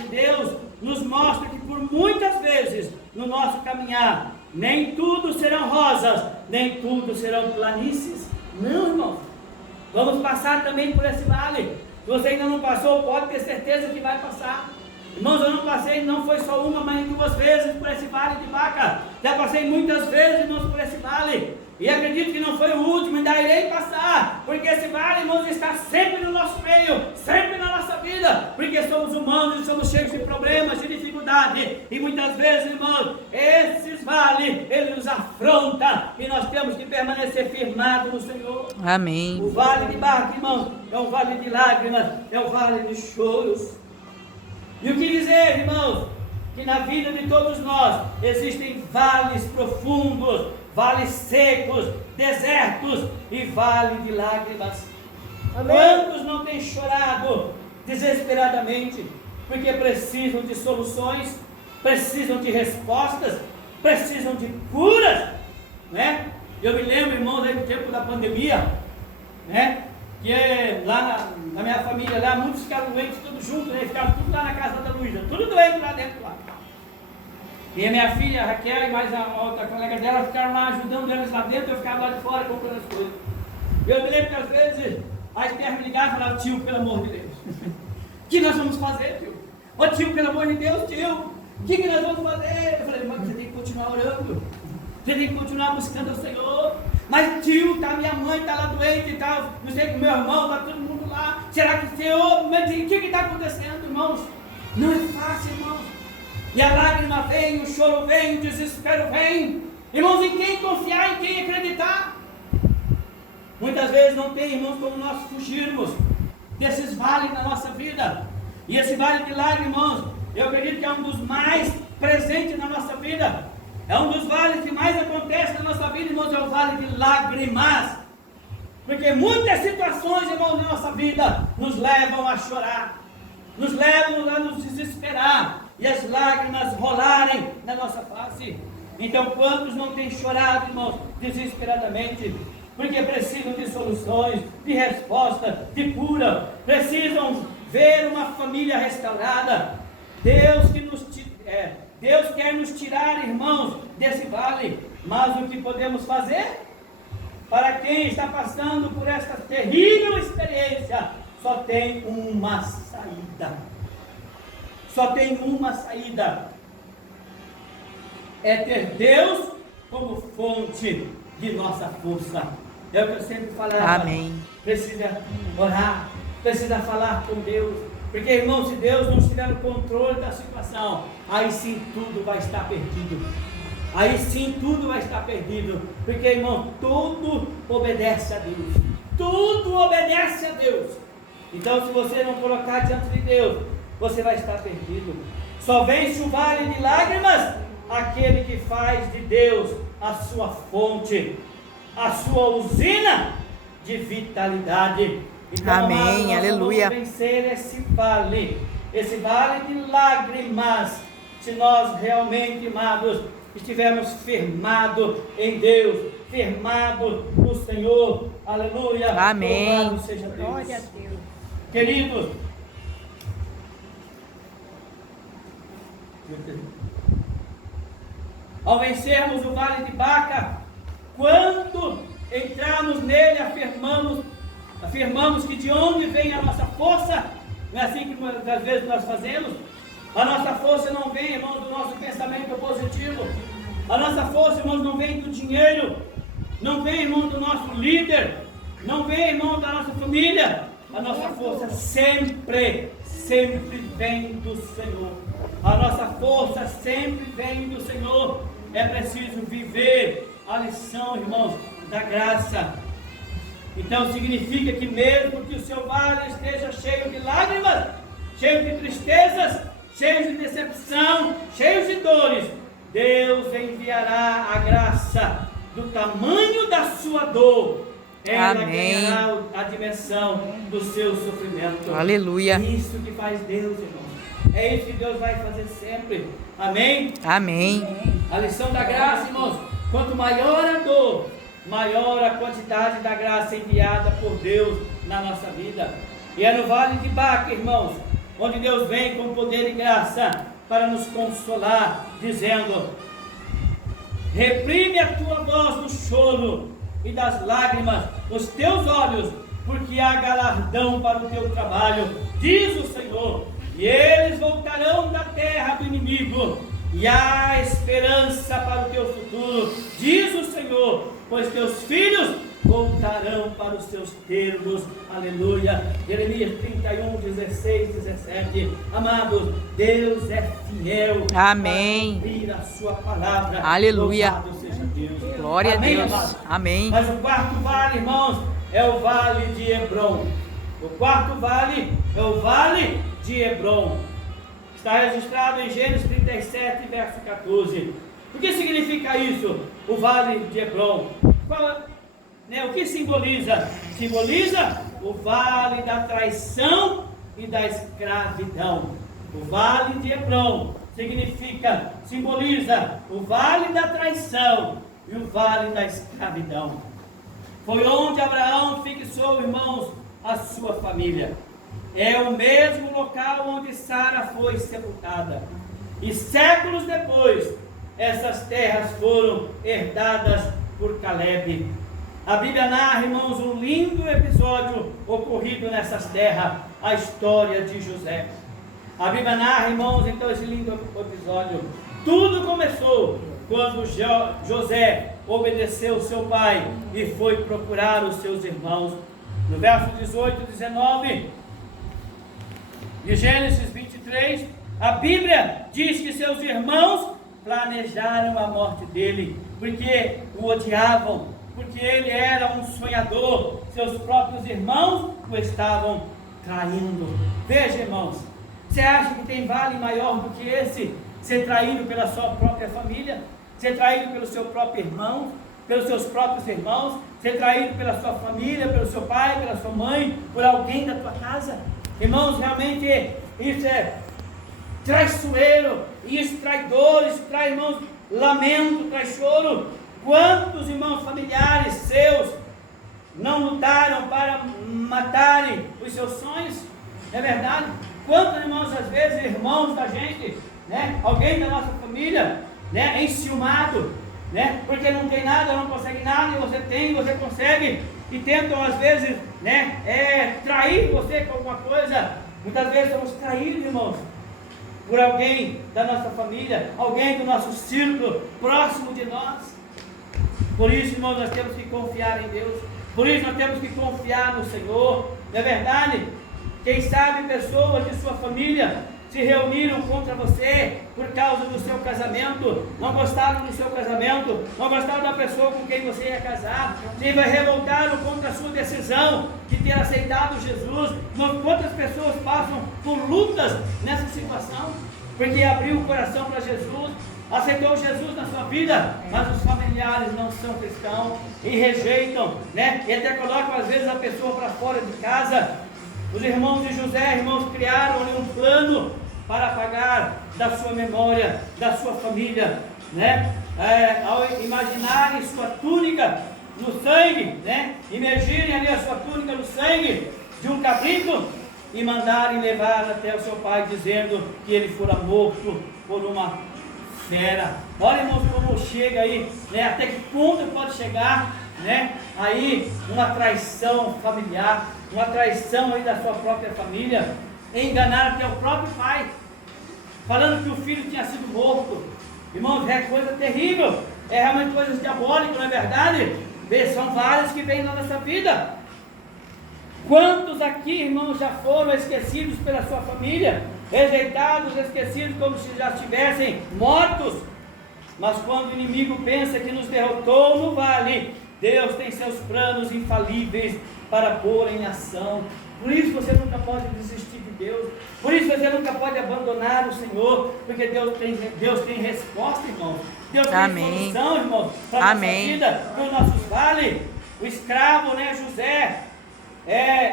Deus nos mostra que por muitas vezes no nosso caminhar, nem tudo serão rosas, nem tudo serão planícies. Não, irmãos, vamos passar também por esse vale. Se você ainda não passou, pode ter certeza que vai passar. Irmãos, eu não passei, não foi só uma, mas 2 vezes por esse vale de Baca. Já passei muitas vezes, irmãos, por esse vale. E acredito que não foi o último, ainda irei passar. Porque esse vale, irmãos, está sempre no nosso meio, sempre na nossa vida. Porque somos humanos e somos cheios de problemas, de dificuldade. E muitas vezes, irmãos, esses vales, ele nos afronta. E nós temos que permanecer firmados no Senhor. Amém. O vale de Baca, irmãos, é um vale de lágrimas, é um vale de choros. E o que dizer, irmãos? Que na vida de todos nós existem vales profundos, vales secos, desertos e vale de lágrimas. Amém. Quantos não têm chorado desesperadamente, porque precisam de soluções, precisam de respostas, precisam de curas, né? Eu me lembro, irmãos, aí do tempo da pandemia, né? Que lá na minha família, lá muitos ficaram doentes, todos juntos, né? Ficaram tudo lá na casa da Luísa, tudo doente lá dentro lá. E a minha filha, a Raquel, e mais a outra colega dela, ficaram lá ajudando eles lá dentro, eu ficava lá de fora comprando as coisas. Eu me lembro que às vezes a Esther me ligava e falava: tio, pelo amor de Deus, o que nós vamos fazer, tio? Ô tio, pelo amor de Deus, tio, o que nós vamos fazer? Eu falei: mas você tem que continuar orando, você tem que continuar buscando o Senhor. Mas tio, tá, minha mãe está lá doente e tal, não sei com meu irmão, está todo mundo lá. Será que o Senhor, o que está acontecendo, irmãos? Não é fácil, irmãos. E a lágrima vem, o choro vem, o desespero vem. Irmãos, em quem confiar, em quem acreditar? Muitas vezes não tem, irmãos, como nós fugirmos desses vales na nossa vida. E esse vale de lágrimas, irmãos, eu acredito que é um dos mais presentes na nossa vida. É um dos vales que mais acontece na nossa vida, irmãos, é o vale de lágrimas. Porque muitas situações, irmãos, na nossa vida nos levam a chorar, nos levam a nos desesperar e as lágrimas rolarem na nossa face. Então, quantos não têm chorado, irmãos, desesperadamente? Porque precisam de soluções, de resposta, de cura, precisam ver uma família restaurada. Deus quer nos tirar, irmãos, desse vale. Mas o que podemos fazer? Para quem está passando por esta terrível experiência, só tem uma saída. Só tem uma saída. É ter Deus como fonte de nossa força. É o que eu sempre falava. Amém. Precisa orar, precisa falar com Deus. Porque, irmão, se Deus não estiver no controle da situação, aí sim tudo vai estar perdido. Aí sim tudo vai estar perdido. Porque, irmão, tudo obedece a Deus. Tudo obedece a Deus. Então, se você não colocar diante de Deus, você vai estar perdido. Só vence o vale de lágrimas aquele que faz de Deus a sua fonte, a sua usina de vitalidade. Então, Amém, amados, nós aleluia. vamos vencer esse vale de lágrimas, se nós realmente, amados, estivermos firmados em Deus, firmados no Senhor. Aleluia. Amém. Louvado seja Deus. Glória a Deus. Queridos, ao vencermos o vale de Baca, quando entrarmos nele, afirmamos que de onde vem a nossa força. Não é assim que muitas vezes nós fazemos? A nossa força não vem, irmãos, do nosso pensamento positivo. A nossa força, irmãos, não vem do dinheiro, não vem, irmão, do nosso líder, não vem, irmão, da nossa família. A nossa força sempre vem do Senhor. A nossa força sempre vem do Senhor. É preciso viver a lição, irmãos, da graça. Então significa que mesmo que o seu vale esteja cheio de lágrimas, cheio de tristezas, cheio de decepção, cheio de dores, Deus enviará a graça do tamanho da sua dor. Ela Amém. ganhará a dimensão do seu sofrimento. Aleluia. É isso que faz Deus, irmãos. É isso que Deus vai fazer sempre. Amém? Amém. A lição da graça, irmãos, quanto maior a dor, maior a quantidade da graça enviada por Deus na nossa vida. E é no vale de Baca, irmãos, onde Deus vem com poder e graça para nos consolar, dizendo: reprime a tua voz do choro e das lágrimas nos teus olhos, porque há galardão para o teu trabalho, diz o Senhor, e eles voltarão da terra do inimigo, e há esperança para o teu futuro, diz o Senhor, pois teus filhos voltarão para os seus termos. Aleluia. Jeremias 31, 16, 17. Amados, Deus é fiel. Amém. Para cumprir a sua palavra. Aleluia. Louvado seja Deus. Glória a Amém, Deus. amados? Amém. Mas o quarto vale, irmãos, é o vale de Hebron. O quarto vale é o vale de Hebron. Está registrado em Gênesis 37, verso 14. O que significa isso? O vale de Hebron. O que simboliza? Simboliza o vale da traição e da escravidão. O vale de Hebron simboliza o vale da traição e o vale da escravidão. Foi onde Abraão fixou, irmãos, a sua família. É o mesmo local onde Sara foi sepultada. E séculos depois, essas terras foram herdadas por Caleb. A Bíblia narra, irmãos, um lindo episódio ocorrido nessas terras, a história de José. A Bíblia narra, irmãos, então esse lindo episódio. Tudo começou quando José obedeceu seu pai e foi procurar os seus irmãos. No verso 18 e 19 de Gênesis 23, a Bíblia diz que seus irmãos planejaram a morte dele, porque o odiavam, porque ele era um sonhador. Seus próprios irmãos o estavam traindo. Veja, irmãos, você acha que tem vale maior do que esse? Ser traído pela sua própria família, ser traído pelo seu próprio irmão, pelos seus próprios irmãos, ser traído pela sua família, pelo seu pai, pela sua mãe, por alguém da tua casa. Irmãos, realmente isso é traiçoeiro, isso traidor, isso traz, irmãos, lamento, traz choro. Quantos irmãos familiares seus não lutaram para matarem os seus sonhos? É verdade? Quantos irmãos, às vezes, irmãos da gente, alguém da nossa família, enciumado, porque não tem nada, não consegue nada, e você tem, você consegue, e tentam às vezes, trair você com alguma coisa. Muitas vezes somos traídos, irmãos, por alguém da nossa família, alguém do nosso círculo, próximo de nós. Por isso, irmãos, nós temos que confiar em Deus, por isso nós temos que confiar no Senhor, não é verdade? Quem sabe pessoas de sua família se reuniram contra você por causa do seu casamento, não gostaram do seu casamento, não gostaram da pessoa com quem você ia casar, se revoltaram contra a sua decisão de ter aceitado Jesus. Quantas pessoas passam por lutas nessa situação, porque abriu o coração para Jesus, aceitou Jesus na sua vida, mas os familiares não são cristãos e rejeitam, né? E até colocam às vezes a pessoa para fora de casa. Os irmãos de José, irmãos, criaram ali um plano para apagar da sua memória, da sua família, né? Ao imaginarem sua túnica no sangue, né? Imergirem ali a sua túnica no sangue de um cabrito e mandarem levar até o seu pai, dizendo que ele fora morto por uma fera. Olha, irmãos, como chega aí, né? Até que ponto pode chegar, né? Aí uma traição familiar, uma traição aí da sua própria família, enganar até o próprio pai, falando que o filho tinha sido morto. Irmãos, é coisa terrível, é realmente coisa diabólica, não é verdade? São vários que vêm na nossa vida. Quantos aqui, irmãos, já foram esquecidos pela sua família, rejeitados, esquecidos como se já estivessem mortos? Mas quando o inimigo pensa que nos derrotou no vale, Deus tem seus planos infalíveis para pôr em ação. Por isso você nunca pode desistir de Deus, por isso você nunca pode abandonar o Senhor, porque Deus tem resposta, irmãos. Deus tem solução, irmãos, para a nossa vida, para os nossos vales. O escravo, né, José,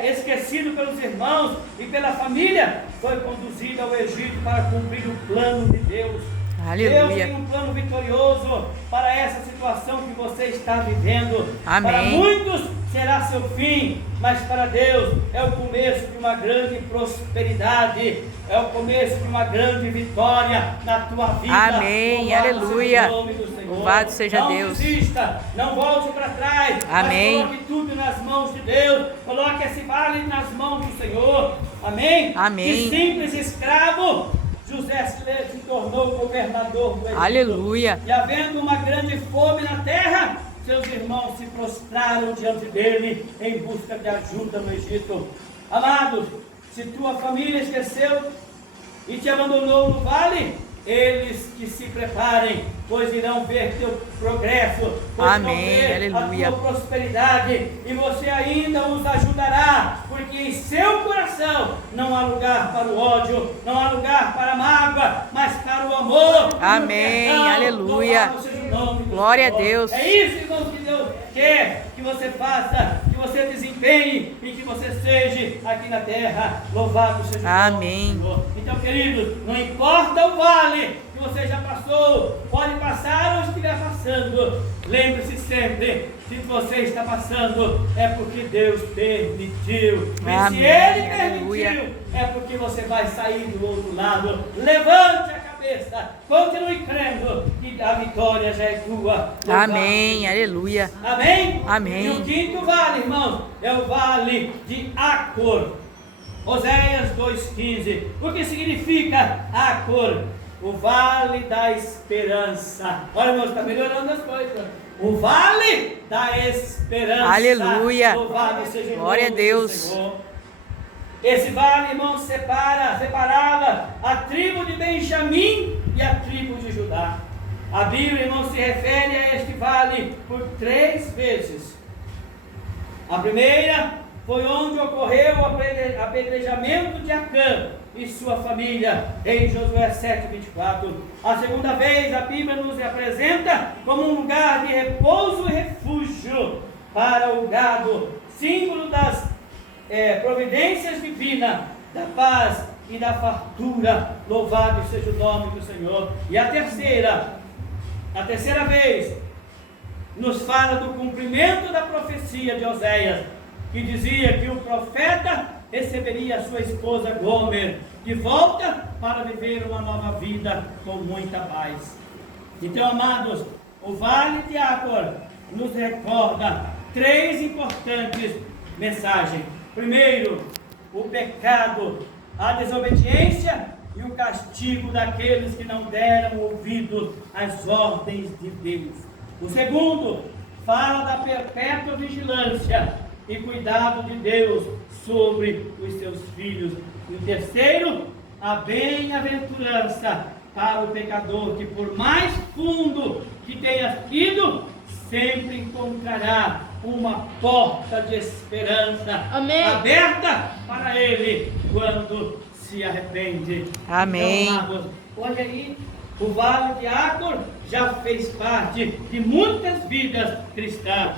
esquecido pelos irmãos e pela família, foi conduzido ao Egito para cumprir o plano de Deus. Aleluia. Deus tem um plano vitorioso para essa situação que você está vivendo. Amém. Para muitos será seu fim, mas para Deus é o começo de uma grande prosperidade, é o começo de uma grande vitória na tua vida. Amém. Louvado Aleluia. seja o nome do Senhor. Louvado seja Deus. Não desista, não volte para trás. Amém. Mas coloque tudo nas mãos de Deus. Coloque esse vale nas mãos do Senhor. Amém. Amém. Que simples escravo José se tornou governador do Egito. Aleluia. E havendo uma grande fome na terra, seus irmãos se prostraram diante dele em busca de ajuda no Egito. Amados, se tua família esqueceu e te abandonou no vale, eles que se preparem, pois irão ver teu progresso, pois Amém, vão ver aleluia. a tua prosperidade, e você ainda os ajudará, porque em seu coração não há lugar para o ódio, não há lugar para a mágoa, mas para o amor. Amém, perdão. aleluia. Louvado seja o nome do Glória Senhor. a Deus. É isso, irmãos, que Deus quer que você faça, que você desempenhe e que você seja aqui na terra. Louvado seja o nome Amém. do Senhor. Então, queridos, não importa o vale que você já passou, pode passar ou estiver passando, lembre-se sempre, se você está passando, é porque Deus permitiu. E Amém, se Ele aleluia. permitiu, é porque você vai sair do outro lado. Levante a cabeça, continue crendo que a vitória já é tua. Amém, aleluia. Amém? Amém. E o quinto vale, irmãos, é o vale de Acor. Oséias 2,15. O que significa Acor? O vale da esperança. Olha, irmãos, está melhorando as coisas. O vale da esperança. Aleluia. Louvado seja o Glória a nome Deus. do Senhor. Esse vale, irmãos, separava a tribo de Benjamim e a tribo de Judá. A Bíblia, irmãos, se refere a este vale por 3 vezes. A primeira foi onde ocorreu o apedrejamento de Acã e sua família, em Josué 7:24. A segunda vez, a Bíblia nos apresenta como um lugar de repouso e refúgio para o gado, símbolo das providências divinas, da paz e da fartura. Louvado seja o nome do Senhor. E a terceira vez, nos fala do cumprimento da profecia de Oséias, que dizia que o profeta receberia a sua esposa Gomer de volta para viver uma nova vida com muita paz. Então, amados, o Vale de Acor nos recorda 3 importantes mensagens. Primeiro, o pecado, a desobediência e o castigo daqueles que não deram ouvido às ordens de Deus. O segundo, fala da perpétua vigilância e cuidado de Deus sobre os seus filhos. E o terceiro, a bem-aventurança para o pecador, que por mais fundo que tenha ido, sempre encontrará uma porta de esperança. Amém. Aberta para ele quando se arrepende. Amém. Então, amados, olha aí O vale de Acor já fez parte de muitas vidas cristãs.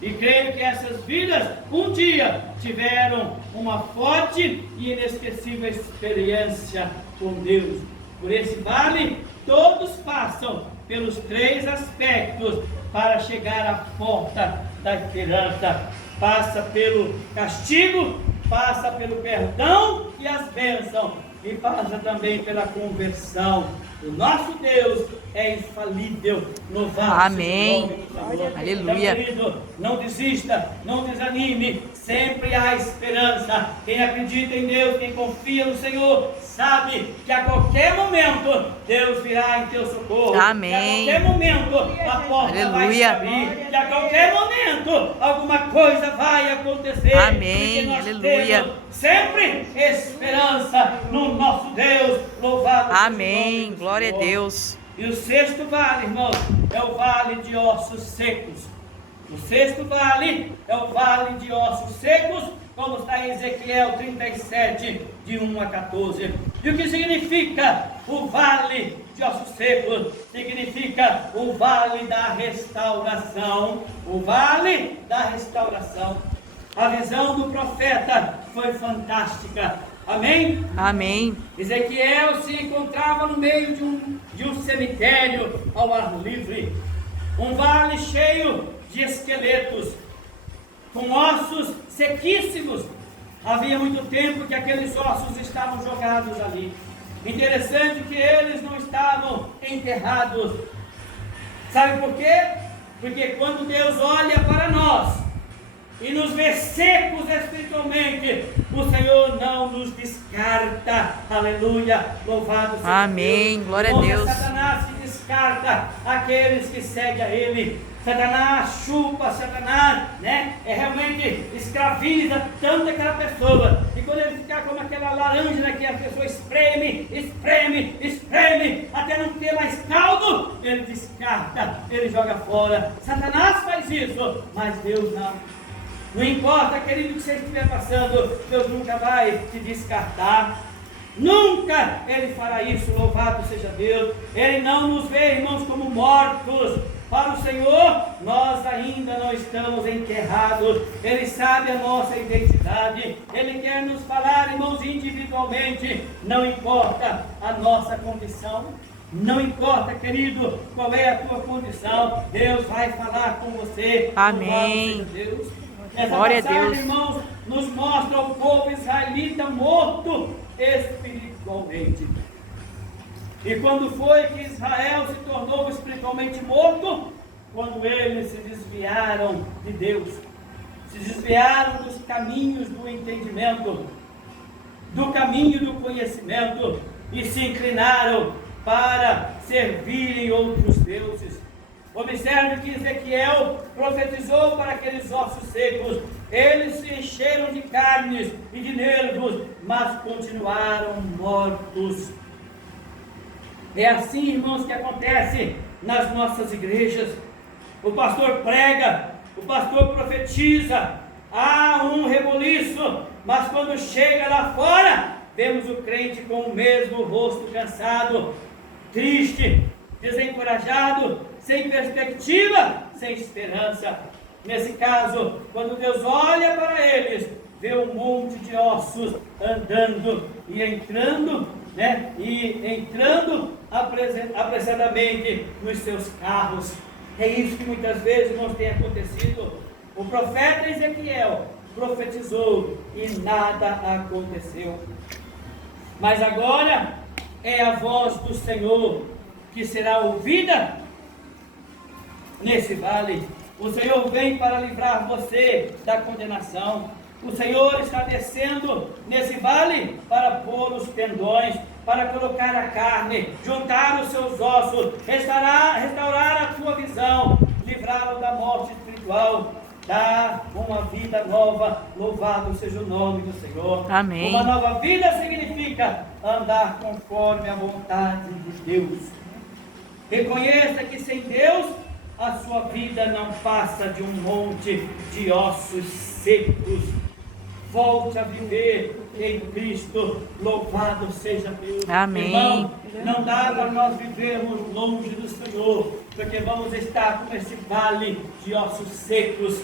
E creio que essas vidas um dia tiveram uma forte e inesquecível experiência com Deus. Por esse vale, todos passam pelos 3 aspectos para chegar à porta da esperança. Passa pelo castigo, passa pelo perdão e as bênçãos, e passa também pela conversão. O nosso Deus é infalível. Louvado Amém. seja o nome do Senhor. Aleluia. Então, querido, não desista, não desanime, sempre há esperança. Quem acredita em Deus, quem confia no Senhor, sabe que a qualquer momento Deus virá em teu socorro. Amém. Que a qualquer momento a porta vai se Aleluia. abrir. Que a qualquer momento alguma coisa vai acontecer. Amém. Porque nós Aleluia. temos sempre esperança no nosso Deus. Louvado seja o nome Amém. do Glória a Senhor. Deus. E o 6º vale, irmãos, é o vale de ossos secos. O 6º vale é o vale de ossos secos, como está em Ezequiel 37, de 1 a 14. E o que significa o vale de ossos secos? Significa o vale da restauração. O vale da restauração. A visão do profeta foi fantástica. Amém? Amém. Ezequiel se encontrava no meio de um cemitério ao ar livre, um vale cheio de esqueletos, com ossos sequíssimos. Havia muito tempo que aqueles ossos estavam jogados ali. Interessante que eles não estavam enterrados. Sabe por quê? Porque quando Deus olha para nós e nos vê secos espiritualmente, o Senhor não nos descarta. Aleluia, louvado seja Amém, Deus. glória a Como Deus. Satanás que descarta aqueles que seguem a ele. Satanás chupa, Satanás, realmente escraviza tanto aquela pessoa. E quando ele ficar como aquela laranja, que a pessoa espreme, até não ter mais caldo, ele descarta, ele joga fora. Satanás faz isso, mas Deus não. Não importa, querido, que você estiver passando, Deus nunca vai te descartar. Nunca Ele fará isso, louvado seja Deus. Ele não nos vê, irmãos, como mortos. Para o Senhor, nós ainda não estamos enterrados. Ele sabe a nossa identidade. Ele quer nos falar, irmãos, individualmente. Não importa a nossa condição. Não importa, querido, qual é a tua condição. Deus vai falar com você. Amém. Louvado seja Deus. Essa Glória a passagem, Deus. irmãos, nos mostra o povo israelita morto espiritualmente. E quando foi que Israel se tornou espiritualmente morto? Quando eles se desviaram de Deus, se desviaram dos caminhos do entendimento, do caminho do conhecimento, e se inclinaram para servirem outros deuses. Observe que Ezequiel profetizou para aqueles ossos secos. Eles se encheram de carnes e de nervos, mas continuaram mortos. É assim, irmãos, que acontece nas nossas igrejas. O pastor prega, o pastor profetiza, há um reboliço, mas quando chega lá fora, vemos o crente com o mesmo rosto cansado, triste, desencorajado, sem perspectiva, sem esperança. Nesse caso, quando Deus olha para eles, vê um monte de ossos andando e entrando, apressadamente nos seus carros. É isso que muitas vezes, irmãos, tem acontecido. O profeta Ezequiel profetizou e nada aconteceu. Mas agora é a voz do Senhor que será ouvida nesse vale. O Senhor vem para livrar você da condenação. O Senhor está descendo nesse vale para pôr os tendões, para colocar a carne, juntar os seus ossos, restaurar a tua visão, livrá-lo da morte espiritual, dar uma vida nova. Louvado seja o nome do Senhor. Amém. Uma nova vida significa andar conforme a vontade de Deus. Reconheça que sem Deus a sua vida não passa de um monte de ossos secos. volte a viver em Cristo. Louvado seja Deus. Amém. Irmão, não dá para nós vivermos longe do Senhor, porque vamos estar com esse vale de ossos secos.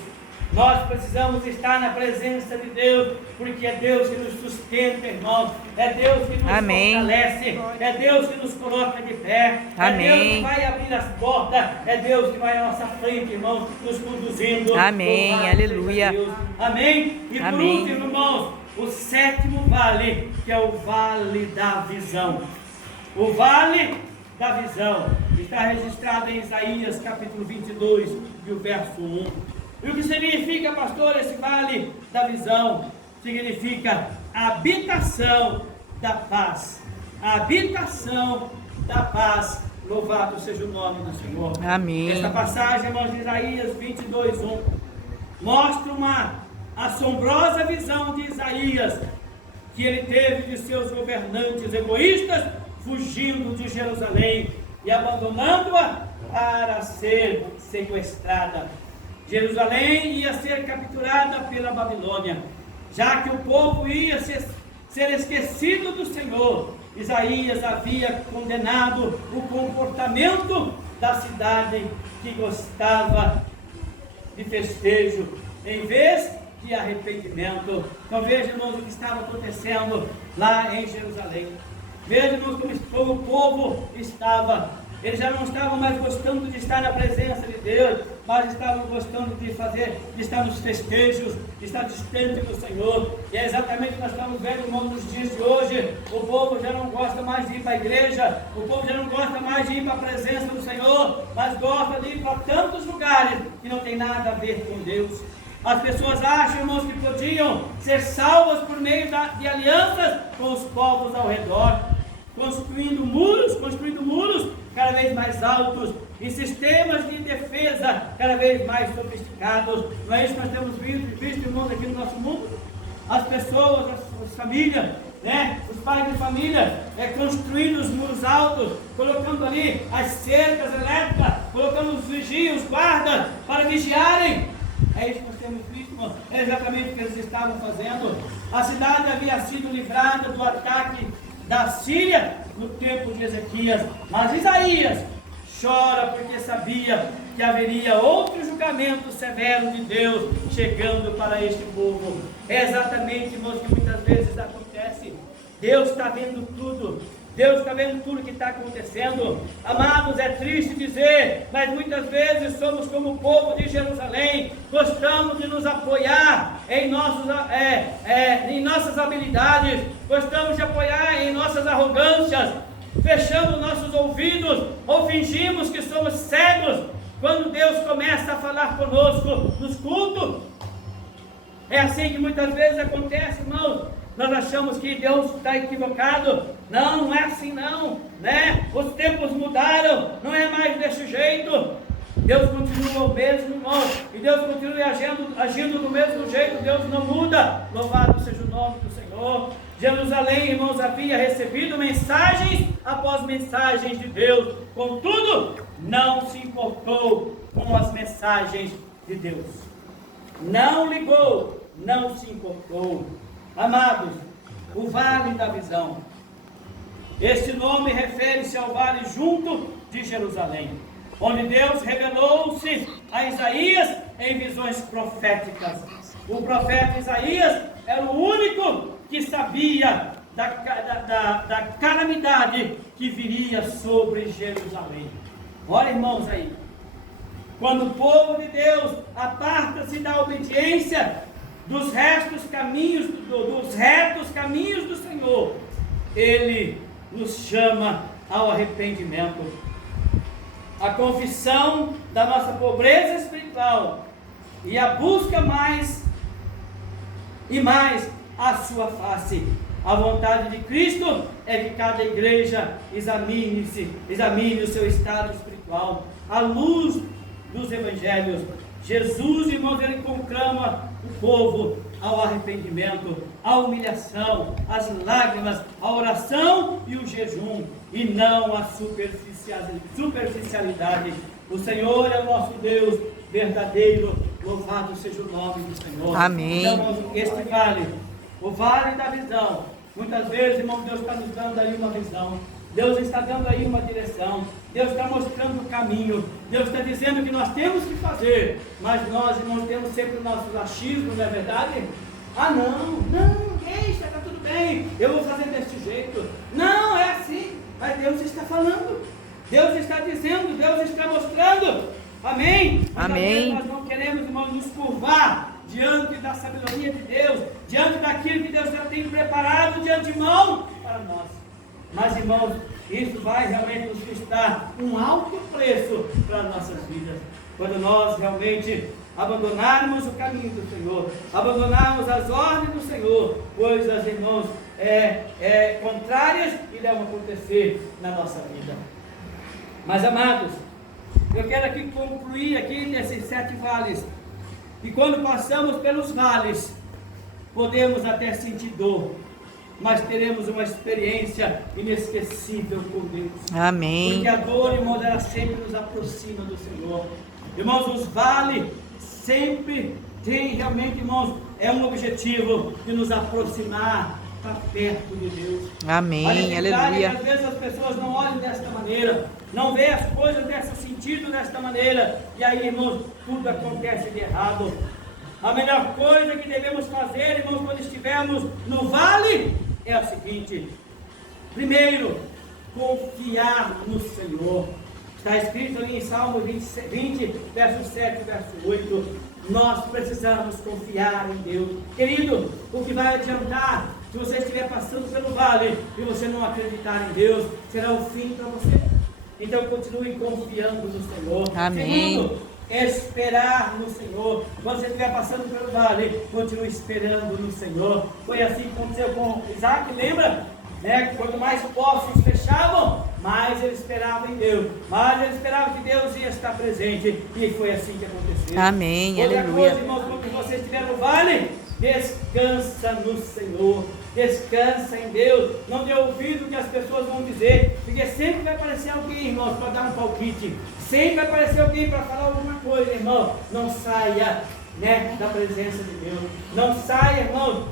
Nós precisamos estar na presença de Deus, porque é Deus que nos sustenta, irmãos. É Deus que nos fortalece. É Deus que nos coloca de pé. Amém. É Deus que vai abrir as portas. É Deus que vai à nossa frente, irmãos, nos conduzindo. Amém. Louvado Aleluia. seja Deus. Amém. E por Amém. último, irmãos, o sétimo vale, que é o vale da visão. O vale da visão está registrado em Isaías capítulo 22 e o verso 1. E o que significa, pastor, esse vale da visão? Significa habitação da paz. Habitação da paz. Louvado seja o nome do Senhor. Amém. Esta passagem, irmãos, de Isaías 22, 1, mostra uma assombrosa visão de Isaías, que ele teve de seus governantes egoístas, fugindo de Jerusalém e abandonando-a para ser sequestrada. Jerusalém ia ser capturada pela Babilônia, já que o povo ia ser esquecido do Senhor. Isaías havia condenado o comportamento da cidade que gostava de festejo, em vez de arrependimento. Então veja, irmãos, o que estava acontecendo lá em Jerusalém. Veja, irmãos, como o povo estava. Eles já não estavam mais gostando de estar na presença de Deus, mas estavam gostando de estar nos festejos, de estar distante do Senhor. E é exatamente o que nós estamos vendo, irmãos, nos dias de hoje. O povo já não gosta mais de ir para a igreja, o povo já não gosta mais de ir para a presença do Senhor, mas gosta de ir para tantos lugares que não tem nada a ver com Deus. As pessoas acham, irmãos, que podiam ser salvas por meio de alianças com os povos ao redor, construindo muros cada vez mais altos e sistemas de defesa cada vez mais sofisticados. Não é isso que nós temos visto, irmãos, aqui no nosso mundo? As pessoas, as famílias, né? Os pais de família construindo os muros altos, colocando ali as cercas elétricas, colocando os vigias, os guardas para vigiarem. É isso que nós temos visto, irmãos. É exatamente o que eles estavam fazendo. A cidade havia sido livrada do ataque da Síria no tempo de Ezequias, mas Isaías chora porque sabia que haveria outro julgamento severo de Deus chegando para este povo. É exatamente, irmãos, que muitas vezes acontece. Deus está vendo tudo. Deus está vendo tudo que está acontecendo. Amados, é triste dizer, mas muitas vezes somos como o povo de Jerusalém. Gostamos de nos apoiar em nossas habilidades. Gostamos de apoiar em nossas arrogâncias. Fechamos nossos ouvidos ou fingimos que somos cegos quando Deus começa a falar conosco nos cultos. É assim que muitas vezes acontece, irmãos. Nós achamos que Deus está equivocado. Não, não é assim não, né? Os tempos mudaram, não é mais desse jeito. Deus continua o mesmo, irmão, e Deus continua agindo do mesmo jeito. Deus não muda. Louvado seja o nome do Senhor. Jerusalém, irmãos, havia recebido mensagens após mensagens de Deus, contudo, não se importou com as mensagens de Deus. Não ligou, não se importou. Amados, o Vale da Visão. Este nome refere-se ao vale junto de Jerusalém, onde Deus revelou-se a Isaías em visões proféticas. O profeta Isaías era o único que sabia da calamidade que viria sobre Jerusalém. Olha, irmãos, aí, quando o povo de Deus aparta-se da obediência dos retos caminhos do Senhor, Ele nos chama ao arrependimento. A confissão da nossa pobreza espiritual e a busca mais e mais a sua face. A vontade de Cristo é que cada igreja examine o seu estado espiritual à luz dos evangelhos. Jesus, irmãos, ele conclama o povo ao arrependimento, à humilhação, às lágrimas, à oração e o jejum, e não à superficialidade. O Senhor é o nosso Deus verdadeiro, Louvado seja o nome do Senhor. Amém. Então, irmãos, este vale, o vale da visão. Muitas vezes, irmão, Deus está nos dando aí uma visão. Deus está dando aí uma direção. Deus está mostrando o caminho. Deus está dizendo que nós temos que fazer. Mas nós, irmãos, temos sempre o nosso achismo, não é verdade? Ah, não, deixa, está tudo bem. Eu vou fazer deste jeito. Não, é assim. Mas Deus está falando. Deus está dizendo, Deus está mostrando. Amém? Amém. Nós não queremos, irmãos, nos curvar diante da sabedoria de Deus, diante daquilo que Deus já tem preparado de antemão para nós. Mas, irmãos, isso vai realmente nos custar um alto preço para as nossas vidas. Quando nós realmente abandonarmos o caminho do Senhor, abandonarmos as ordens do Senhor, coisas, irmãos, contrárias irão acontecer na nossa vida. Mas, amados, eu quero aqui concluir aqui nesses 7 vales. E quando passamos pelos vales, podemos até sentir dor, mas teremos uma experiência inesquecível com Deus. Amém. Porque a dor, irmãos, ela sempre nos aproxima do Senhor. Irmãos, os vales sempre tem realmente, irmãos, é um objetivo de nos aproximar para perto de Deus. Amém, aleluia. Às vezes as pessoas não olham desta maneira, não vê as coisas desse sentido, desta maneira, e aí, irmãos, tudo acontece de errado. A melhor coisa que devemos fazer, irmãos, quando estivermos no vale, é o seguinte: primeiro, confiar no Senhor. Está escrito ali em Salmo 20, verso 7 e verso 8. Nós precisamos confiar em Deus. Querido, o que vai adiantar se você estiver passando pelo vale e você não acreditar em Deus, será o fim para você. Então continue confiando no Senhor. Amém. Segundo, esperar no Senhor. Quando você estiver passando pelo vale, continue esperando no Senhor. Foi assim que aconteceu com Isaac, lembra? Quanto mais poços fechavam, mais ele esperava em Deus, mais ele esperava que Deus ia estar presente, e foi assim que aconteceu. Amém, Outra aleluia. coisa, irmãos, quando você estiver no vale, descansa no Senhor, descansa em Deus, não dê ouvido o que as pessoas vão dizer, porque sempre vai aparecer alguém, irmãos, para dar um palpite, sempre vai aparecer alguém para falar alguma coisa, irmão. Não saia, da presença de Deus, não saia, irmão,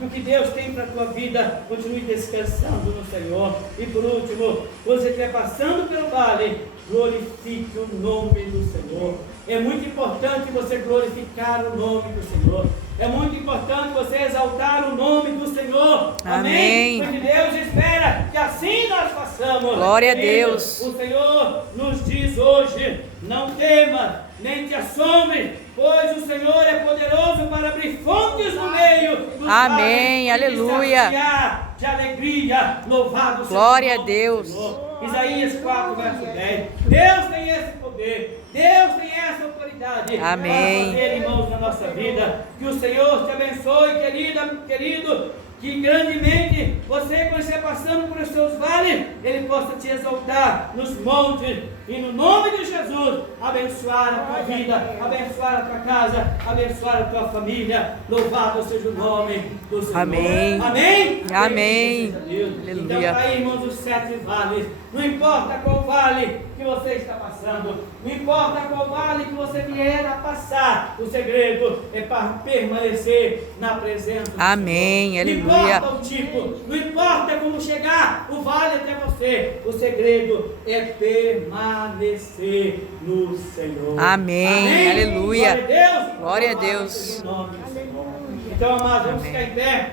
do que Deus tem para a tua vida. Continue descansando no Senhor. E por último, quando você estiver passando pelo vale, glorifique o nome do Senhor. É muito importante você glorificar o nome do Senhor. É muito importante você exaltar o nome do Senhor. Amém. Porque Deus espera que assim nós façamos. Glória a Deus. O Senhor nos diz hoje: não tema, nem te assombre, pois o Senhor é poderoso para abrir fontes no meio dos Amém, vales, aleluia. e de alegria. Louvado seja Glória o nome a Deus. do Senhor. Isaías 4, verso 10. Deus tem esse poder, Deus tem essa autoridade. Amém. Para fazer, irmãos, na nossa vida. Que o Senhor te abençoe, querido, que grandemente você, quando estiver passando por os seus vales, Ele possa te exaltar nos montes, e no nome de Jesus, abençoar a tua vida, abençoar a tua casa, abençoar a tua família. Louvado seja o nome do Senhor. Amém. Amém. Amém. Aleluia. Então, Aleluia. aí, irmãos, os 7 vales. Não importa qual vale que você está passando, não importa qual vale que você vier a passar, o segredo é para permanecer na presença do Amém, Senhor. aleluia. Não importa o tipo, não importa como chegar o vale até você, o segredo é permanecer no Senhor. Amém, aleluia. Glória a Deus. Glória a Louvado Deus. seja o nome do Senhor. Então, amados, vamos ficar em pé.